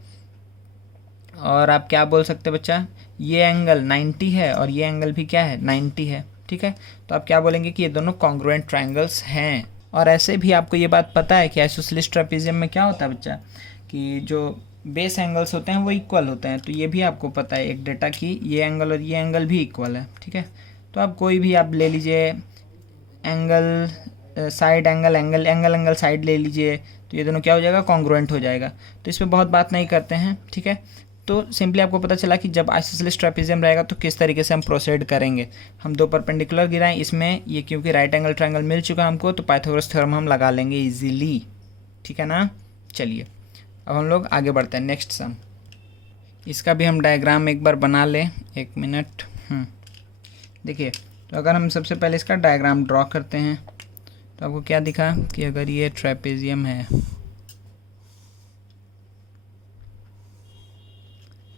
और आप क्या बोल सकते हैं बच्चा, ये एंगल 90 है और ये एंगल भी क्या है 90 है, ठीक है। तो आप क्या बोलेंगे कि ये दोनों कॉन्ग्रुएंट ट्रायंगल्स हैं। और ऐसे भी आपको ये बात पता है कि आइसोसेलेस ट्रेपेजियम में क्या होता है बच्चा, कि जो बेस एंगल्स होते हैं वो इक्वल होते हैं। तो ये भी आपको पता है एक डेटा की ये एंगल और ये एंगल भी इक्वल है, ठीक है। तो आप कोई भी आप ले लीजिए एंगल, साइड एंगल साइड ले लीजिए, तो ये दोनों क्या हो जाएगा, कॉन्ग्रुएंट हो जाएगा। तो इस पर बहुत बात नहीं करते हैं, ठीक है। तो सिंपली आपको पता चला कि जब आइसोसेलेस ट्रेपेजियम रहेगा तो किस तरीके से हम प्रोसीड करेंगे। हम दो परपेंडिकुलर गिराएं इसमें, ये क्योंकि राइट एंगल ट्रायंगल मिल चुका हमको, तो पाइथागोरस थ्योरम हम लगा लेंगे इजीली, ठीक है ना। चलिए अब हम लोग आगे बढ़ते हैं नेक्स्ट सम। इसका भी हम डायग्राम एक बार बना लें, 1 मिनट। देखिए, तो अगर हम सबसे पहले इसका डायग्राम ड्रॉ करते हैं तो आपको क्या दिखा कि अगर ये ट्रेपेजियम है,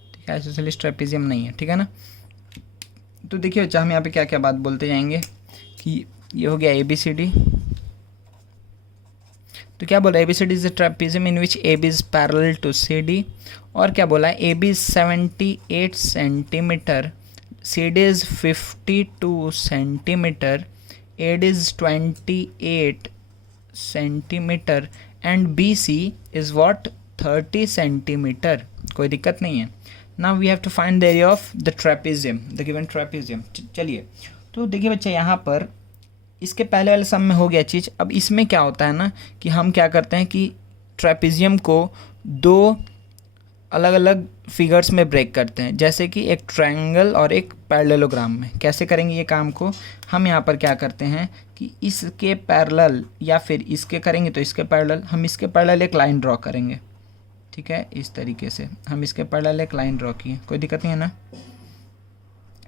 ठीक है, आइसोसेलेस ट्रेपेजियम नहीं है, ठीक है ना। तो देखिए बच्चा, हम यहाँ पे क्या क्या बात बोलते जाएंगे कि ये हो गया ABCD। तो क्या बोला, ABCD is a trapezium in which AB is parallel to CD। और क्या बोला, AB is 78 centimetre, CD is 52 centimetre, AD is 28 centimetre and BC is what 30 centimetre. कोई दिक्कत नहीं है। Now we have to find the area of the trapezium, the given trapezium. चलिए, तो देखिए बच्चा, यहाँ पर इसके पहले वाले सम में हो गया चीज़। अब इसमें क्या होता है ना कि हम क्या करते हैं कि ट्रेपेजियम को दो अलग अलग फिगर्स में ब्रेक करते हैं, जैसे कि एक ट्रायंगल और एक पैरेललोग्राम में। कैसे करेंगे ये काम को, हम यहाँ पर क्या करते हैं कि इसके पैरेलल या फिर इसके करेंगे तो इसके पैरेलल, हम इसके पैरेलल एक लाइन ड्रॉ करेंगे, ठीक है। इस तरीके से हम इसके पैरेलल एक लाइन ड्रॉ किए, कोई दिक्कत नहीं है ना।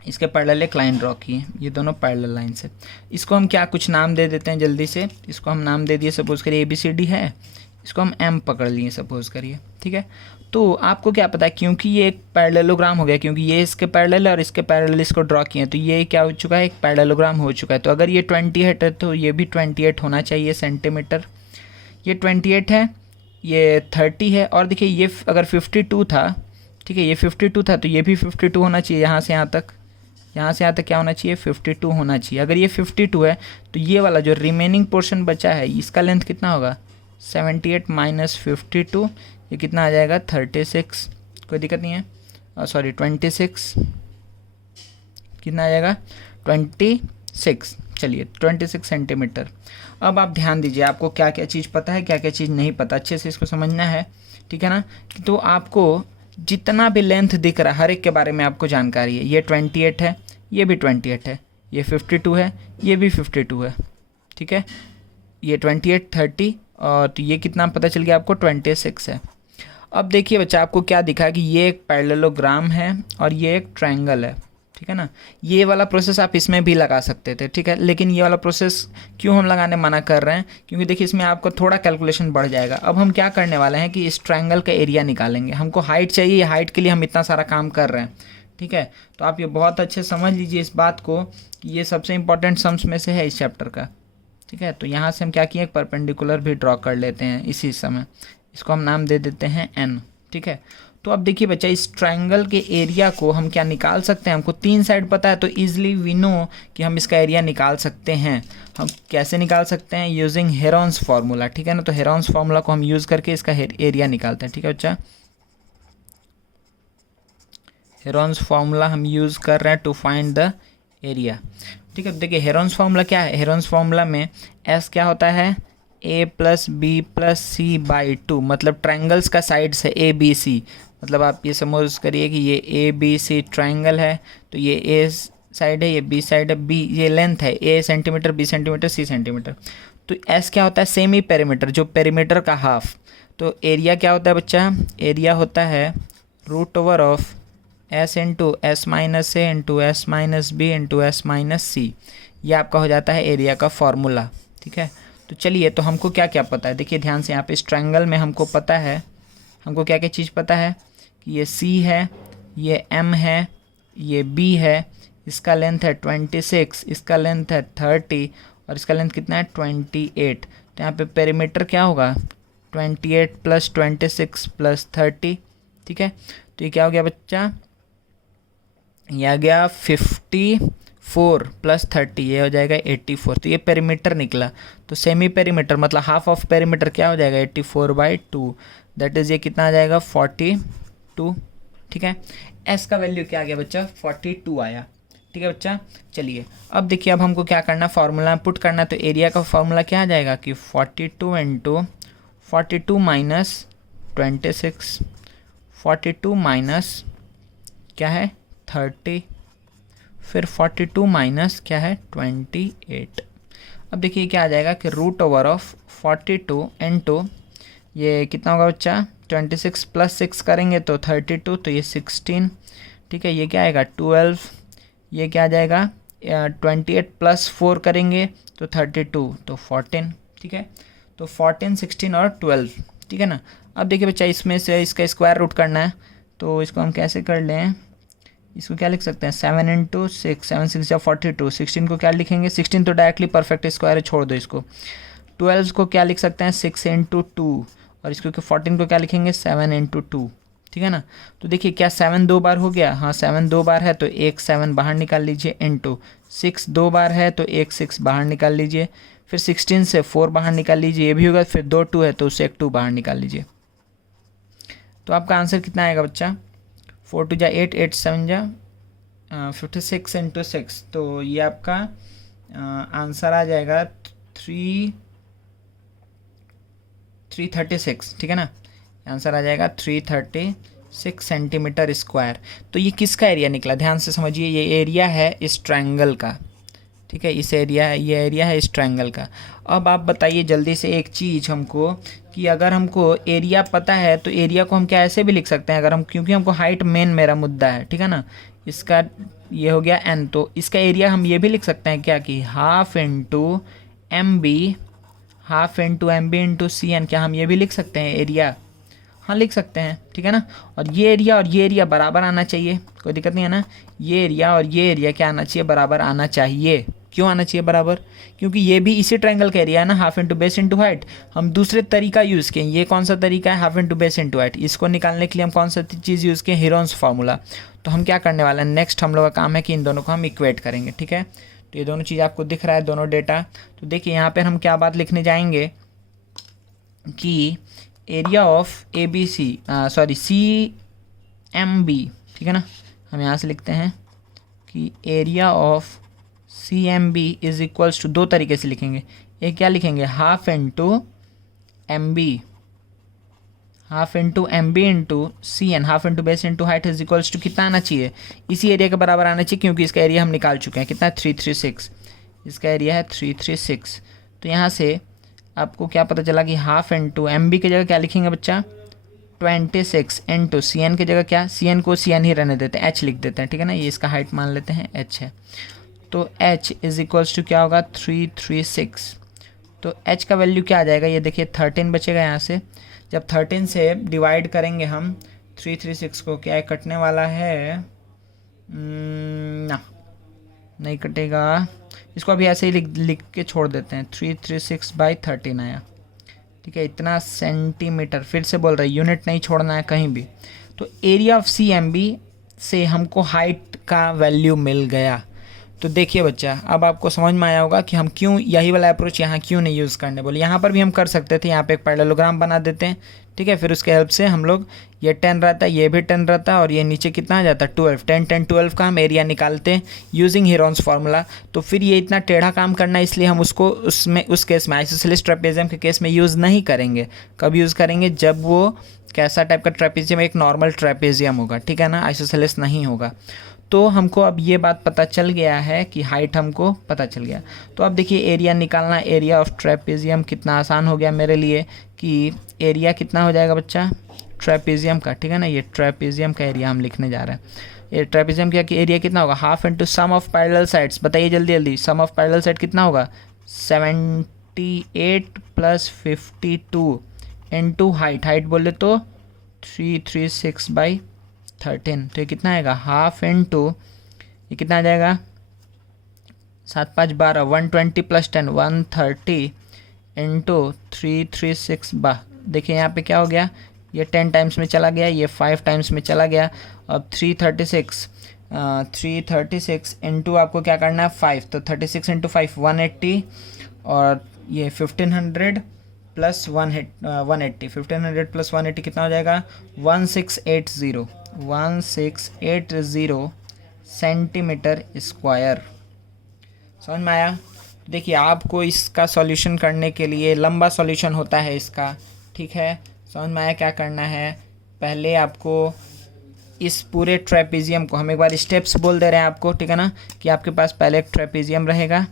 इसके पैरेलल एक लाइन ड्रॉ किए, ये दोनों पैरेलल लाइन से। इसको हम क्या कुछ नाम दे देते हैं जल्दी से। इसको हम नाम दे दिए, सपोज करिए ABCD है, इसको हम M पकड़ लिए सपोज करिए, ठीक है। तो आपको क्या पता है, क्योंकि ये एक पैरेललोग्राम हो गया, क्योंकि ये इसके पैरेलल और इसके पैरेलल इसको ड्रॉ किए, तो ये क्या हो चुका है, एक पैरेललोग्राम हो चुका है। तो अगर ये 28 है तो ये भी 28 होना चाहिए सेंटीमीटर। ये 28 है, ये 30 है, और देखिए ये अगर 52 था, ठीक है, ये 52 था तो ये भी 52 होना चाहिए। यहाँ से यहाँ तक क्या होना चाहिए, 52 होना चाहिए। अगर ये 52 है तो ये वाला जो रिमेनिंग पोर्शन बचा है इसका लेंथ कितना होगा, 78 माइनस 52, ये कितना आ जाएगा 36। कोई दिक्कत नहीं है, सॉरी 26, कितना आ जाएगा 26। चलिए 26 सेंटीमीटर। अब आप ध्यान दीजिए, आपको क्या क्या चीज़ पता है, क्या क्या चीज़ नहीं पता, अच्छे से इसको समझना है, ठीक है ना। तो आपको जितना भी लेंथ दिख रहा है हर एक के बारे में आपको जानकारी है। ये 28 है, ये भी 28 है, ये 52 है, ये भी 52 है, ठीक है। ये 28 30 और तो ये कितना पता चल गया आपको 26 है। अब देखिए बच्चा आपको क्या दिखा कि ये एक पैरेललोग्राम है और ये एक ट्रायंगल है, ठीक है ना। ये वाला प्रोसेस आप इसमें भी लगा सकते थे, ठीक है, लेकिन ये वाला प्रोसेस क्यों हम लगाने मना कर रहे हैं, क्योंकि देखिए इसमें आपको थोड़ा कैलकुलेशन बढ़ जाएगा। अब हम क्या करने वाले हैं कि इस ट्रायंगल का एरिया निकालेंगे। हमको हाइट चाहिए, हाइट के लिए हम इतना सारा काम कर रहे हैं, ठीक है। तो आप ये बहुत अच्छे समझ लीजिए इस बात को कि ये सबसे इंपॉर्टेंट सम्स में से है इस चैप्टर का, ठीक है। तो यहाँ से हम क्या किए, एक परपेंडिकुलर भी ड्रॉ कर लेते हैं इसी समय, इसको हम नाम दे देते हैं n, ठीक है। तो अब देखिए बच्चा इस ट्रायंगल के एरिया को हम क्या निकाल सकते हैं, हमको 3 साइड पता है तो इजीली वी नो कि हम इसका एरिया निकाल सकते हैं। हम कैसे निकाल सकते हैं, यूजिंग हेरॉन्स फार्मूला, ठीक है ना। तो हेरॉन्स फार्मूला को हम यूज़ करके इसका एरिया निकालते हैं, ठीक है बच्चा। हेरॉन्स फार्मूला हम यूज़ कर रहे हैं टू फाइंड द एरिया, ठीक है। देखिए हेरॉन्स फार्मूला क्या है, हेरॉन्स फार्मूला में एस क्या होता है, a plus B plus C by 2, मतलब ट्रायंगल्स का साइड्स है ए बी सी। मतलब आप ये समझ करिए कि ये ए बी सी ट्रायंगल है, तो ये ए साइड है, ये बी साइड है, बी ये लेंथ है, A centimetre, B centimetre, C centimetre. तो एस क्या होता है, सेमी पेरीमीटर, जो पेरीमीटर का हाफ। तो एरिया क्या होता है बच्चा, एरिया होता है root over of S into S minus A into S minus B into S minus C. ये आपका हो जाता है एरिया का फॉर्मूला, ठीक है। तो चलिए, तो हमको क्या क्या पता है, देखिए ध्यान से यहाँ पे इस ट्रायंगल में हमको पता है, हमको क्या क्या चीज़ पता है कि ये C है, ये M है, ये B है, इसका लेंथ है 26, इसका लेंथ है 30 और इसका लेंथ कितना है 28। तो यहाँ पे पेरीमीटर क्या होगा 28 प्लस 26 प्लस 30, ठीक है। तो ये क्या हो गया बच्चा, ये आ गया 54 प्लस 30, ये हो जाएगा 84। तो ये पेरीमीटर निकला। तो सेमी पेरीमीटर मतलब हाफ ऑफ पेरीमीटर क्या हो जाएगा 84/2, दैट इज़ ये कितना आ जाएगा 42, ठीक है। एस का वैल्यू क्या आ गया बच्चा 42 आया, ठीक है बच्चा। चलिए अब देखिए, अब हमको क्या करना, फार्मूला पुट करना। तो एरिया का फार्मूला क्या आ जाएगा कि 42 इंटू 42 माइनस 26, 42 माइनस क्या है 30, फिर 42 माइनस क्या है 28। अब देखिए क्या आ जाएगा कि रूट ओवर ऑफ 42 इंटू ये कितना होगा बच्चा 26 प्लस 6 करेंगे तो 32, तो ये 16, ठीक है। ये क्या आएगा 12, ये क्या आ जाएगा 28 प्लस 4 करेंगे तो 32, तो 14, ठीक है। तो 14, 16 और 12, ठीक है ना। अब देखिए बच्चा इसमें से इसका स्क्वायर रूट करना है, तो इसको हम कैसे कर लें, इसको क्या लिख सकते हैं 7 इंटू 6, 7 6 या 42, 16 को क्या लिखेंगे 16 तो डायरेक्टली परफेक्ट स्क्वायर है, छोड़ दो इसको। 12 को क्या लिख सकते हैं 6 इंटू 2 और इसको 14 को क्या लिखेंगे 7 इंटू 2, ठीक है ना। तो देखिए क्या 7 2 बार हो गया, हाँ 7 2 बार है तो एक 7 बाहर निकाल लीजिए, इंटू 6 2 बार है तो एक 6 बाहर निकाल लीजिए, फिर 16 से 4 बाहर निकाल लीजिए, ये भी होगा, फिर 2 2 है तो उससे एक 2 बाहर निकाल लीजिए। तो आपका आंसर कितना आएगा बच्चा 4 2 जा 8, 8 7 जा 56 इंटू 6, तो ये आपका आंसर आ जाएगा 336, ठीक है ना। आंसर आ जाएगा 336 सेंटीमीटर स्क्वायर। तो ये किसका एरिया निकला, ध्यान से समझिए, ये एरिया है इस ट्रायंगल का, ठीक है। ये एरिया है इस ट्रायंगल का। अब आप बताइए जल्दी से एक चीज़ हमको कि अगर हमको एरिया पता है तो एरिया को हम क्या ऐसे भी लिख सकते हैं, अगर हम, क्योंकि हमको हाइट मेन मेरा मुद्दा है, ठीक है ना। इसका ये हो गया n, तो इसका एरिया हम ये भी लिख सकते हैं क्या कि half into M B, half into M B into C N, क्या हम ये भी लिख सकते हैं एरिया, हाँ लिख सकते हैं, ठीक है ना। और ये एरिया बराबर आना चाहिए, कोई दिक्कत नहीं है ना। ये एरिया क्या आना चाहिए, बराबर आना चाहिए। क्यों आना चाहिए बराबर, क्योंकि ये भी इसी ट्रायंगल का एरिया है ना, half into base into height. हम दूसरे तरीका यूज़ किए, ये कौन सा तरीका है half into base into height, इसको निकालने के लिए हम कौन सा चीज़ यूज़ किए हेरॉन्स फार्मूला। तो हम क्या करने वाले हैं, नेक्स्ट हम लोग का काम है कि इन दोनों को हम इक्वेट करेंगे, ठीक है। तो ये दोनों चीज़ आपको दिख रहा है, दोनों डेटा। तो देखिए यहाँ पर हम क्या बात लिखने जाएंगे कि area of A B C C M B, ठीक है ना। हम यहाँ से लिखते हैं कि area of C M B is equals to, दो तरीके से लिखेंगे, एक क्या लिखेंगे half into M B, half into M B into C N, half into base into height is equals to कितना आना चाहिए, इसी एरिया के बराबर आना चाहिए, क्योंकि इसका एरिया हम निकाल चुके हैं कितना 336, इसका एरिया है 336। तो यहाँ से आपको क्या पता चला कि हाफ इंटू एम बी की जगह क्या लिखेंगे बच्चा 26 इंटू सी एन की जगह क्या, सी एन को सी एन ही रहने देते हैं, एच लिख देते हैं, ठीक है ना, ये इसका हाइट मान लेते हैं एच है। तो एच इज इक्वल्स टू क्या होगा 336। तो एच का वैल्यू क्या आ जाएगा, ये देखिए 13 बचेगा यहाँ से। जब 13 से डिवाइड करेंगे हम 336 को, क्या है कटने वाला है ना, नहीं कटेगा, इसको अभी ऐसे ही लिख के छोड़ देते हैं। 336/13 आया, ठीक है, इतना सेंटीमीटर। फिर से बोल रहे हैं यूनिट नहीं छोड़ना है कहीं भी। तो area of C M B से हमको हाइट का वैल्यू मिल गया। तो देखिए बच्चा, अब आपको समझ में आया होगा कि हम क्यों यही वाला अप्रोच यहाँ क्यों नहीं यूज़ करने बोले। यहाँ पर भी हम कर सकते थे, यहाँ पे एक पैरेललोग्राम बना देते हैं, ठीक है, फिर उसके हेल्प से हम लोग ये 10 रहता है, ये भी 10 रहता है, और ये नीचे कितना आ जाता है 12, 10 10 12 का हम एरिया निकालते हैं यूजिंग हीरोन्स फार्मूला। तो फिर ये इतना टेढ़ा काम करना, इसलिए हम उसको उस केस में आइसोसेलेस ट्रेपेजियम के केस में यूज़ नहीं करेंगे। कब यूज़ करेंगे, जब वो कैसा टाइप का ट्रेपेजियम, एक नॉर्मल ट्रेपेजियम होगा, ठीक है ना, आइसोसेलेस नहीं होगा। तो हमको अब ये बात पता चल गया है कि हाइट हमको पता चल गया। तो अब देखिए एरिया निकालना, एरिया ऑफ ट्रेपेजियम कितना आसान हो गया मेरे लिए कि एरिया कितना हो जाएगा बच्चा ट्रेपेजियम का, ठीक है ना, ये ट्रेपेजियम का एरिया हम लिखने जा रहे हैं। ये ट्रेपेजियम का एरिया कितना होगा, half into sum of parallel sides, बताइए जल्दी जल्दी, सम ऑफ पैरेलल साइड कितना होगा 78 + 52 इंटू हाइट, हाइट बोले तो 336/13। तो ये कितना आएगा, हाफ इंटू ये कितना आ जाएगा 7 5 12, 120 + 10 130 इंटू 336 देखिए यहाँ पे क्या हो गया, ये 10 टाइम्स में चला गया, ये 5 टाइम्स में चला गया। अब 336 इंटू आपको क्या करना है 5, तो 36 इंटू 5 180, और ये 1500 + 180, 1500 + 180 कितना हो जाएगा 1680 सेंटीमीटर स्क्वायर। समझ में आया। देखिए आपको इसका सॉल्यूशन करने के लिए लंबा सॉल्यूशन होता है इसका, ठीक है, समझ में आया क्या करना है। पहले आपको इस पूरे ट्रेपेजियम को, हम एक बार स्टेप्स बोल दे रहे हैं आपको, ठीक है ना, कि आपके पास पहले एक ट्रेपेजियम रहेगा,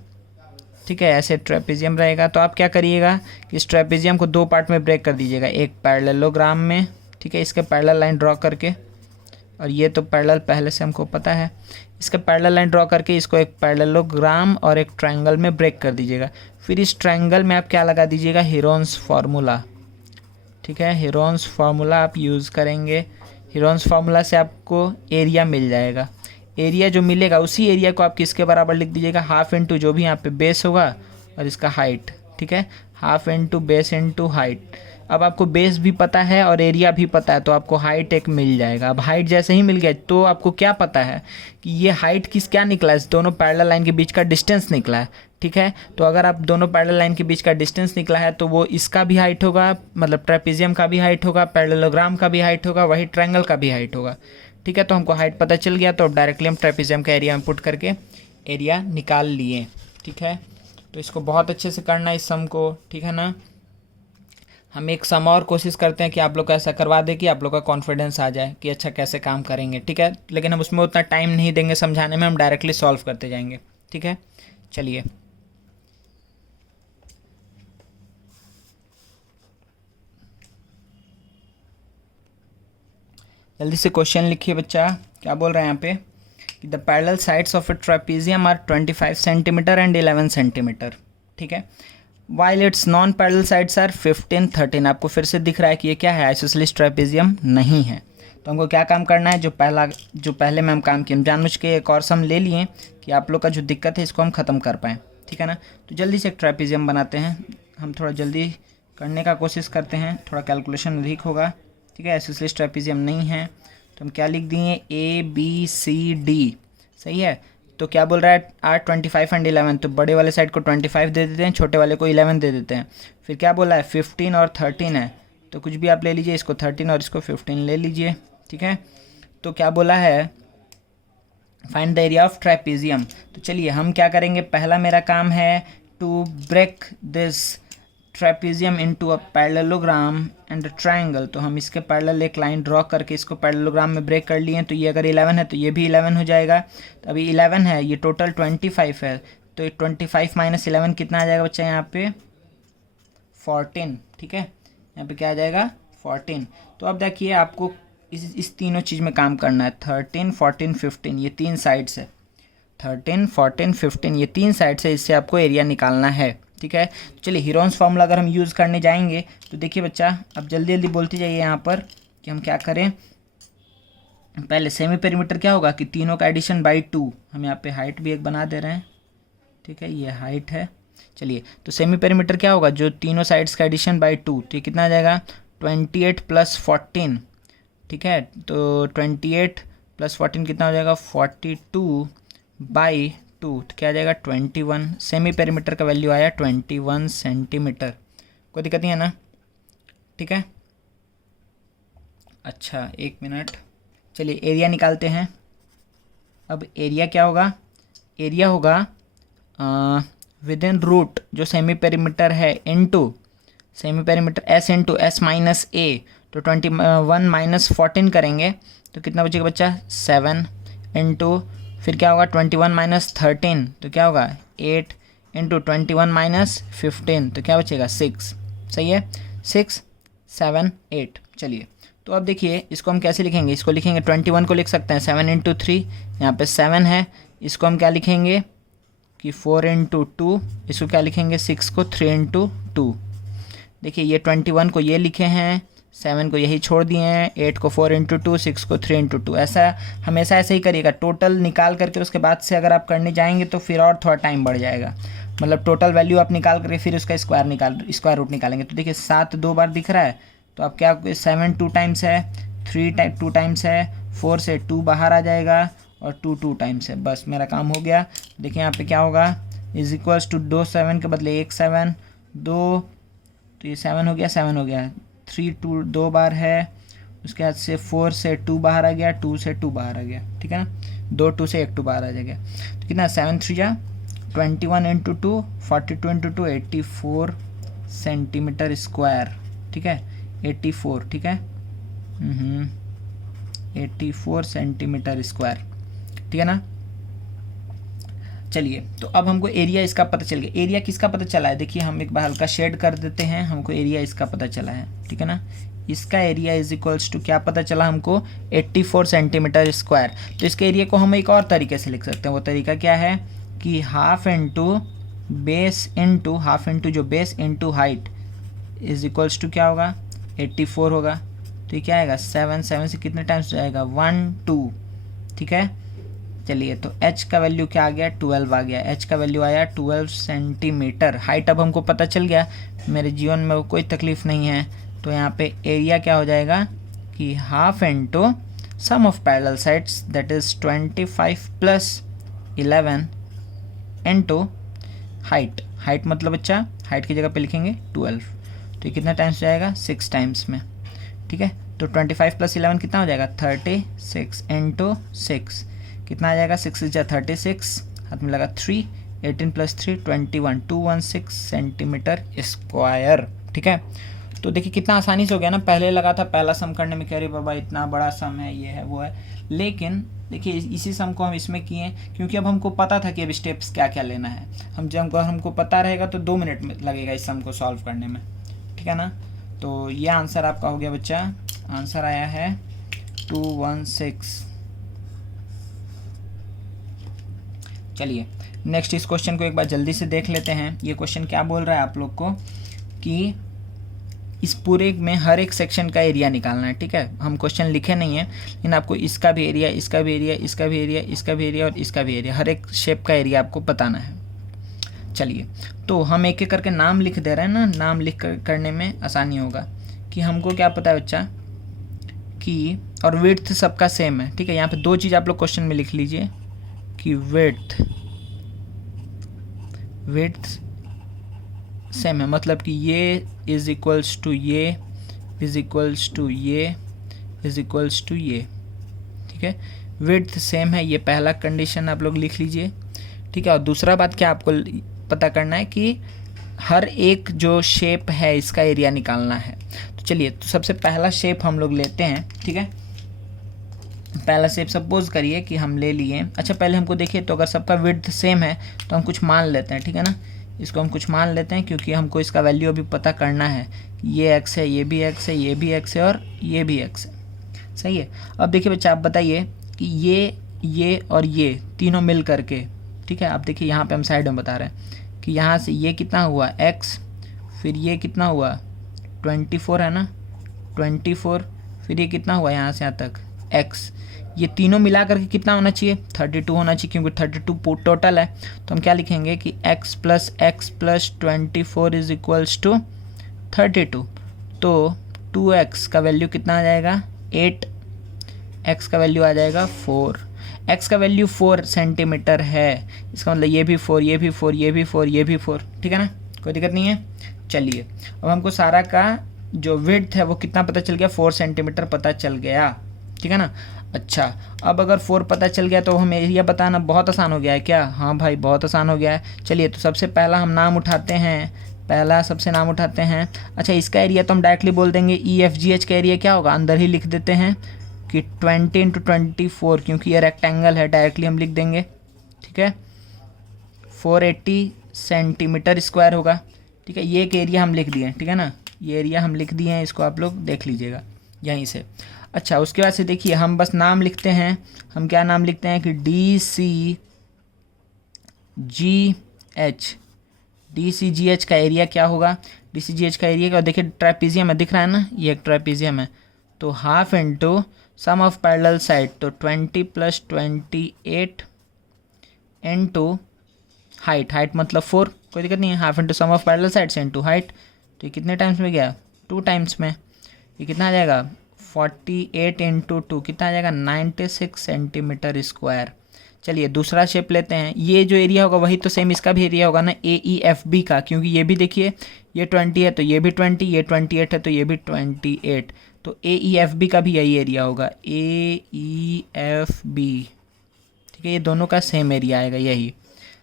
ठीक है, ऐसे ट्रेपेजियम रहेगा। तो आप क्या करिएगा कि इस ट्रेपेजियम को 2 पार्ट में ब्रेक कर दीजिएगा, एक पैरेललोग्राम में, ठीक है, इसके पैरेलल लाइन ड्रॉ करके, और ये तो पैरेलल पहले से हमको पता है, इसका पैरेलल लाइन ड्रॉ करके इसको एक पैरेललोग्राम और एक ट्रायंगल में ब्रेक कर दीजिएगा। फिर इस ट्रायंगल में आप क्या लगा दीजिएगा हीरोन्स फार्मूला, ठीक है, हीरोन्स फार्मूला आप यूज़ करेंगे। हीरोन्स फार्मूला से आपको एरिया मिल जाएगा। एरिया जो मिलेगा उसी एरिया को आप किसके बराबर लिख दीजिएगा, हाफ इंटू जो भी यहाँ पे बेस होगा और इसका हाइट, ठीक है, half into base into height. अब आपको बेस भी पता है और एरिया भी पता है, तो आपको हाइट एक मिल जाएगा। अब हाइट जैसे ही मिल गया तो आपको क्या पता है कि ये हाइट क्या निकला है, इस दोनों पैरेलल लाइन के बीच का डिस्टेंस निकला है, ठीक है। तो अगर आप दोनों पैरेलल लाइन के बीच का डिस्टेंस निकला है तो वो इसका भी हाइट होगा, मतलब ट्रेपेजियम का भी हाइट होगा, पैरेललोग्राम का भी हाइट होगा, वही ट्रायंगल का भी हाइट होगा, ठीक है। तो हमको हाइट पता चल गया, तो डायरेक्टली हम ट्रेपेजियम का एरिया में पुट करके एरिया निकाल लिए, ठीक है। तो इसको बहुत अच्छे से करना इस सम को, ठीक है ना। हम एक सम और कोशिश करते हैं कि आप लोग को ऐसा करवा दे कि आप लोग का कॉन्फिडेंस आ जाए कि अच्छा कैसे काम करेंगे, ठीक है। लेकिन हम उसमें उतना टाइम नहीं देंगे समझाने में, हम डायरेक्टली सॉल्व करते जाएंगे, ठीक है। चलिए जल्दी से क्वेश्चन लिखिए बच्चा, क्या बोल रहे हैं यहाँ पे कि the parallel sides of a trapezium are 25 centimetre and 11 centimetre, ठीक है, while it's non parallel sides are 15 13। आपको फिर से दिख रहा है कि ये क्या है, आइसोसेलेस ट्रेपेजियम नहीं है। तो हमको क्या काम करना है, जो पहले में हम काम किए, हम जानबूझ के एक और सम ले लिए कि आप लोग का जो दिक्कत है इसको हम ख़त्म कर पाएँ, ठीक है ना। तो जल्दी से एक ट्रेपेजियम बनाते हैं, हम थोड़ा जल्दी करने का कोशिश करते हैं, थोड़ा कैलकुलेशन अधिक होगा, ठीक है। आइसोसेलेस ट्रेपेजियम नहीं है तो हम क्या लिख दिए ABCD, सही है। तो क्या बोल रहा है R25 एंड 11, तो बड़े वाले साइड को 25 दे देते हैं, छोटे वाले को 11 दे देते हैं। फिर क्या बोला है 15 और 13 है, तो कुछ भी आप ले लीजिए, इसको 13 और इसको 15 ले लीजिए, ठीक है। तो क्या बोला है find the area of trapezium. तो चलिए हम क्या करेंगे, पहला मेरा काम है to break this trapezium into a parallelogram and a triangle. तो हम इसके पैरेलल एक लाइन ड्रॉ करके इसको पैरेललोग्राम में ब्रेक कर लिए। तो ये अगर 11 है तो ये भी 11 हो जाएगा। तो अभी 11 है, ये टोटल 25 है, तो 25 - 11 कितना आ जाएगा बच्चा यहाँ पे 14, ठीक है, यहाँ पे क्या आ जाएगा 14। तो अब देखिए आपको इस तीनों चीज़ में काम करना है, 13, 14, 15, ये तीन साइड्स है, 13, 14, 15 ये तीन साइड से, इससे आपको एरिया निकालना है, ठीक है। तो चलिए हीरोन्स फार्मूला अगर हम यूज़ करने जाएंगे तो देखिए बच्चा, अब जल्दी जल्दी बोलते जाइए यहाँ पर कि हम क्या करें। पहले सेमी पेरीमीटर क्या होगा कि तीनों का एडिशन बाई 2, हम यहाँ पे हाइट भी एक बना दे रहे हैं, ठीक है, ये हाइट है। चलिए तो सेमी पेरीमीटर क्या होगा, जो तीनों साइड्स का एडिशन बाई 2, तो ये कितना आ जाएगा 28 + 14, ठीक है। तो 28 + 14 कितना हो जाएगा 42/2, तो क्या आ जाएगा 21। सेमी पेरीमीटर का वैल्यू आया 21 सेंटीमीटर। कोई दिक्कत नहीं है ना, ठीक है। अच्छा एक मिनट, चलिए एरिया निकालते हैं। अब एरिया क्या होगा, एरिया होगा विद इन रूट जो सेमी पेरीमीटर है into semi perimeter S into S minus A, तो 21 - 14 करेंगे तो कितना बचेगा बच्चा 7 इंटू फिर क्या होगा 21 - 13 तो क्या होगा 8 इंटू 21 - 15 तो क्या बचेगा 6, सही है 6 7 8। चलिए तो अब देखिए इसको हम कैसे लिखेंगे, इसको लिखेंगे 21 को लिख सकते हैं 7 × 3, यहाँ पे 7 है, इसको हम क्या लिखेंगे कि 4 × 2, इसको क्या लिखेंगे 6 को 3 × 2। देखिए ये 21 को ये लिखे हैं, 7 को यही छोड़ दिए हैं, 8 को 4 × 2, 6 को 3 × 2। ऐसा हमेशा ऐसे ही करिएगा, टोटल निकाल करके उसके बाद से अगर आप करने जाएंगे तो फिर और थोड़ा टाइम बढ़ जाएगा। मतलब टोटल वैल्यू आप निकाल करके फिर उसका स्क्वायर रूट निकालेंगे। तो देखिए 7 2 बार दिख रहा है, तो आप क्या 7 2 टाइम्स है, 3 2 टाइम्स है, 4 से 2 बाहर आ जाएगा और 2 2 टाइम्स है, बस मेरा काम हो गया। देखिए यहाँ पे क्या होगा = 2 7 के बदले 1 7 2, तो ये 7 हो गया 7 हो गया, 3 2 2 बार है, उसके बाद से 4 से 2 बाहर आ गया, 2 से 2 बाहर आ गया, ठीक है ना, 2 2 से 1 2 बाहर आ जाएगा। तो कितना 7 3 जा 21 × 2 42 × 2 84 सेंटीमीटर स्क्वायर, ठीक है 84, ठीक है 84 सेंटीमीटर स्क्वायर, ठीक है ना। चलिए तो अब हमको एरिया इसका पता चल गया। एरिया किसका पता चला है, देखिए हम एक बार हल्का शेड कर देते हैं, हमको एरिया इसका पता चला है, ठीक है ना। इसका एरिया = क्या पता चला हमको 84 सेंटीमीटर स्क्वायर। तो इसके एरिया को हम एक और तरीके से लिख सकते हैं, वो तरीका क्या है कि half into base into half into जो बेस इंटू हाइट = क्या होगा 84 होगा। तो ये क्या आएगा 7 7 से कितने टाइम्स जाएगा 1 2, ठीक है। चलिए तो h का वैल्यू क्या आ गया 12 आ गया, h का वैल्यू आया 12 सेंटीमीटर। हाइट अब हमको पता चल गया, मेरे जीवन में कोई तकलीफ नहीं है। तो यहाँ पे एरिया क्या हो जाएगा कि half into sum of parallel sides that is 25 + 11 into height. Height मतलब बच्चा हाइट की जगह पे लिखेंगे 12, तो ये कितना टाइम्स जाएगा 6 टाइम्स में, ठीक है। तो 25 + 11 कितना हो जाएगा 36 इंटू 6 कितना आ जाएगा 6 × 36, हाथ में लगा 3, 18 + 3 21 216 सेंटीमीटर स्क्वायर, ठीक है। तो देखिए कितना आसानी से हो गया ना। पहले लगा था पहला सम करने में, कह रहे बाबा इतना बड़ा सम है, ये है वो है, लेकिन देखिए इसी सम को हम इसमें किए क्योंकि अब हमको पता था कि अब स्टेप्स क्या क्या लेना है। हम जब हमको पता रहेगा तो 2 मिनट में लगेगा इस सम को सॉल्व करने में, ठीक है ना। तो ये आंसर आपका हो गया बच्चा, आंसर आया है 216। चलिए नेक्स्ट इस क्वेश्चन को एक बार जल्दी से देख लेते हैं। ये क्वेश्चन क्या बोल रहा है आप लोग को कि इस पूरे में हर एक सेक्शन का एरिया निकालना है, ठीक है। हम क्वेश्चन लिखे नहीं है, लेकिन आपको इसका भी एरिया, इसका भी एरिया, इसका भी एरिया, इसका भी एरिया और इसका भी एरिया, हर एक शेप का एरिया आपको बताना है। चलिए तो हम एक एक करके नाम लिख दे रहे हैं ना, नाम लिख करने में आसानी होगा कि हमको क्या पता है बच्चा कि, और विड्थ सबका सेम है, ठीक है। यहाँ पे 2 चीज़ आप लोग क्वेश्चन में लिख लीजिए कि विड्थ सेम है, मतलब कि ये = ये ये, ठीक है। विड्थ सेम है, ये पहला कंडीशन आप लोग लिख लीजिए, ठीक है। और दूसरा बात क्या आपको पता करना है कि हर एक जो शेप है इसका एरिया निकालना है। तो चलिए तो सबसे पहला शेप हम लोग लेते हैं, ठीक है। पहला शेप सपोज करिए कि हम ले लिए, अच्छा पहले हमको देखिए तो अगर सबका विड्थ सेम है तो हम कुछ मान लेते हैं, ठीक है ना। इसको हम कुछ मान लेते हैं क्योंकि हमको इसका वैल्यू अभी पता करना है। ये x है, ये भी x है, ये भी x है और ये भी x है। सही है। अब देखिए बच्चा, आप बताइए कि ये और ये तीनों मिल करके, ठीक है, आप देखिए यहाँ पे हम साइड में बता रहे हैं कि यहाँ से ये कितना हुआ x, फिर ये कितना हुआ 24 है ना, 24, फिर ये कितना हुआ यहाँ से यहाँ तक x, ये तीनों मिला करके कितना होना चाहिए 32 होना चाहिए, क्योंकि 32 टोटल है। तो हम क्या लिखेंगे कि x plus 24 is equals to 32। तो 2x का वैल्यू कितना आ जाएगा 8, x का वैल्यू आ जाएगा 4। x का वैल्यू 4 सेंटीमीटर है, इसका मतलब ये भी 4, ये भी 4, ये भी 4, ये भी 4, ठीक है ना, कोई दिक्कत नहीं है। चलिए अब हमको सारा का जो विड्थ है वो कितना पता चल गया, 4 सेंटीमीटर पता चल गया, ठीक है ना। अच्छा, अब अगर 4 पता चल गया तो हमें एरिया बताना बहुत आसान हो गया है क्या? हाँ भाई, बहुत आसान हो गया है। चलिए तो सबसे पहला हम नाम उठाते हैं, पहला सबसे नाम उठाते हैं। अच्छा, इसका एरिया तो हम डायरेक्टली बोल देंगे EFGH का एरिया क्या होगा, अंदर ही लिख देते हैं कि 20 × 24, क्योंकि ये रेक्टेंगल है, डायरेक्टली हम लिख देंगे, ठीक है, 480 सेंटीमीटर स्क्वायर होगा, ठीक है। ये एक एरिया हम लिख दिए, ठीक है ना, ये एरिया हम लिख दिए हैं, इसको आप लोग देख लीजिएगा यहीं से। अच्छा, उसके बाद से देखिए हम बस नाम लिखते हैं, हम क्या नाम लिखते हैं कि DCGH का एरिया क्या होगा, DCGH का एरिया क्या, देखिए ट्रेपीजियम है, दिख रहा है ना, ये एक ट्रेपीजियम है, तो half into sum of parallel side, तो 20 + 28 इंटू हाइट मतलब 4, कोई दिक्कत नहीं है, half into sum of parallel sides into height. तो ये कितने टाइम्स में गया 2 टाइम्स में, ये कितना आ जाएगा 48 × 2 कितना आ जाएगा 96 सेंटीमीटर स्क्वायर। चलिए दूसरा शेप लेते हैं, ये जो एरिया होगा वही तो सेम इसका भी एरिया होगा ना, AEFB का, क्योंकि ये भी देखिए ये 20 है तो ये भी 20, ये 28 है तो ये भी 28, तो AEFB का भी यही एरिया होगा, AEFB, ठीक है, ये दोनों का सेम एरिया आएगा यही।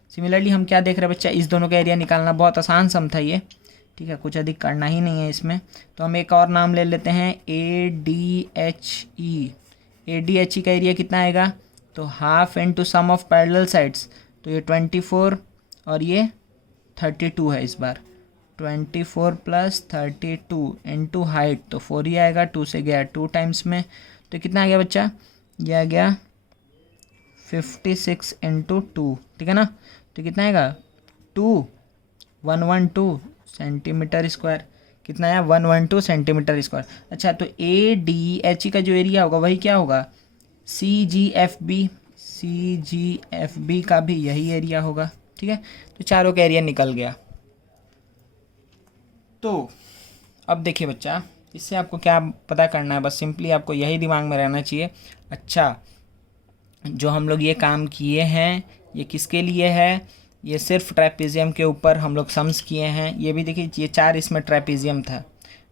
सिमिलरली हम क्या देख रहे हैं बच्चा, इस दोनों का एरिया निकालना बहुत आसान सम था ये, ठीक है, कुछ अधिक करना ही नहीं है इसमें। तो हम एक और नाम ले लेते हैं ADHE। ADHE का एरिया कितना आएगा, तो half into sum of parallel sides, तो ये 24 और ये 32 है, इस बार 24 + 32 इंटू हाइट, तो 4 ही आएगा, 2 से गया 2 टाइम्स में, तो कितना आ गया बच्चा, ये आ गया 56 × 2, ठीक है ना, तो कितना आएगा 112 सेंटीमीटर स्क्वायर, कितना आया 112 सेंटीमीटर स्क्वायर। अच्छा, तो ADHE का जो एरिया होगा वही क्या होगा CGFB का भी यही एरिया होगा, ठीक है, तो चारों का एरिया निकल गया। तो अब देखिए बच्चा, इससे आपको क्या पता करना है, बस सिंपली आपको यही दिमाग में रहना चाहिए। अच्छा, जो हम लोग ये काम किए हैं ये किसके लिए है, ये सिर्फ ट्रेपीजियम के ऊपर हम लोग सम्स किए हैं। ये भी देखिए ये 4 इसमें ट्रेपीजियम था,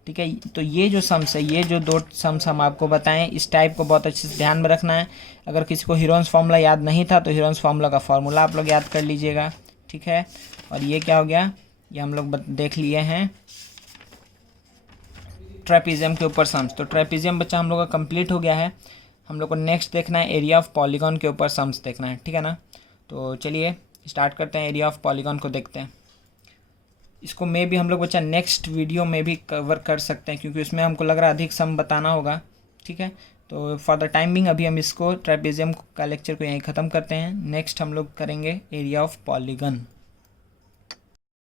ठीक है। तो ये जो सम्स है, ये जो 2 सम्स हम आपको बताएं, इस टाइप को बहुत अच्छे से ध्यान में रखना है। अगर किसी को हीरोन्स फार्मूला याद नहीं था तो हीरोन्स फार्मूला का फार्मूला आप लोग याद कर लीजिएगा, ठीक है। और ये क्या हो गया, ये हम लोग देख लिए हैं ट्रेपीजियम के ऊपर सम्स। तो ट्रेपीजियम बच्चा हम लोग का कंप्लीट हो गया है। हम लोग को नेक्स्ट देखना है एरिया ऑफ पॉलीगॉन के ऊपर सम्स देखना है, ठीक है ना। तो चलिए स्टार्ट करते हैं, एरिया ऑफ पॉलीगॉन को देखते हैं। इसको मे भी हम लोग बच्चा नेक्स्ट वीडियो में भी कवर कर सकते हैं, क्योंकि उसमें हमको लग रहा है अधिक सम बताना होगा, ठीक है। तो फॉर द टाइमिंग अभी हम इसको ट्रेपीजियम का लेक्चर को यहीं ख़त्म करते हैं। नेक्स्ट हम लोग करेंगे एरिया ऑफ पॉलीगन।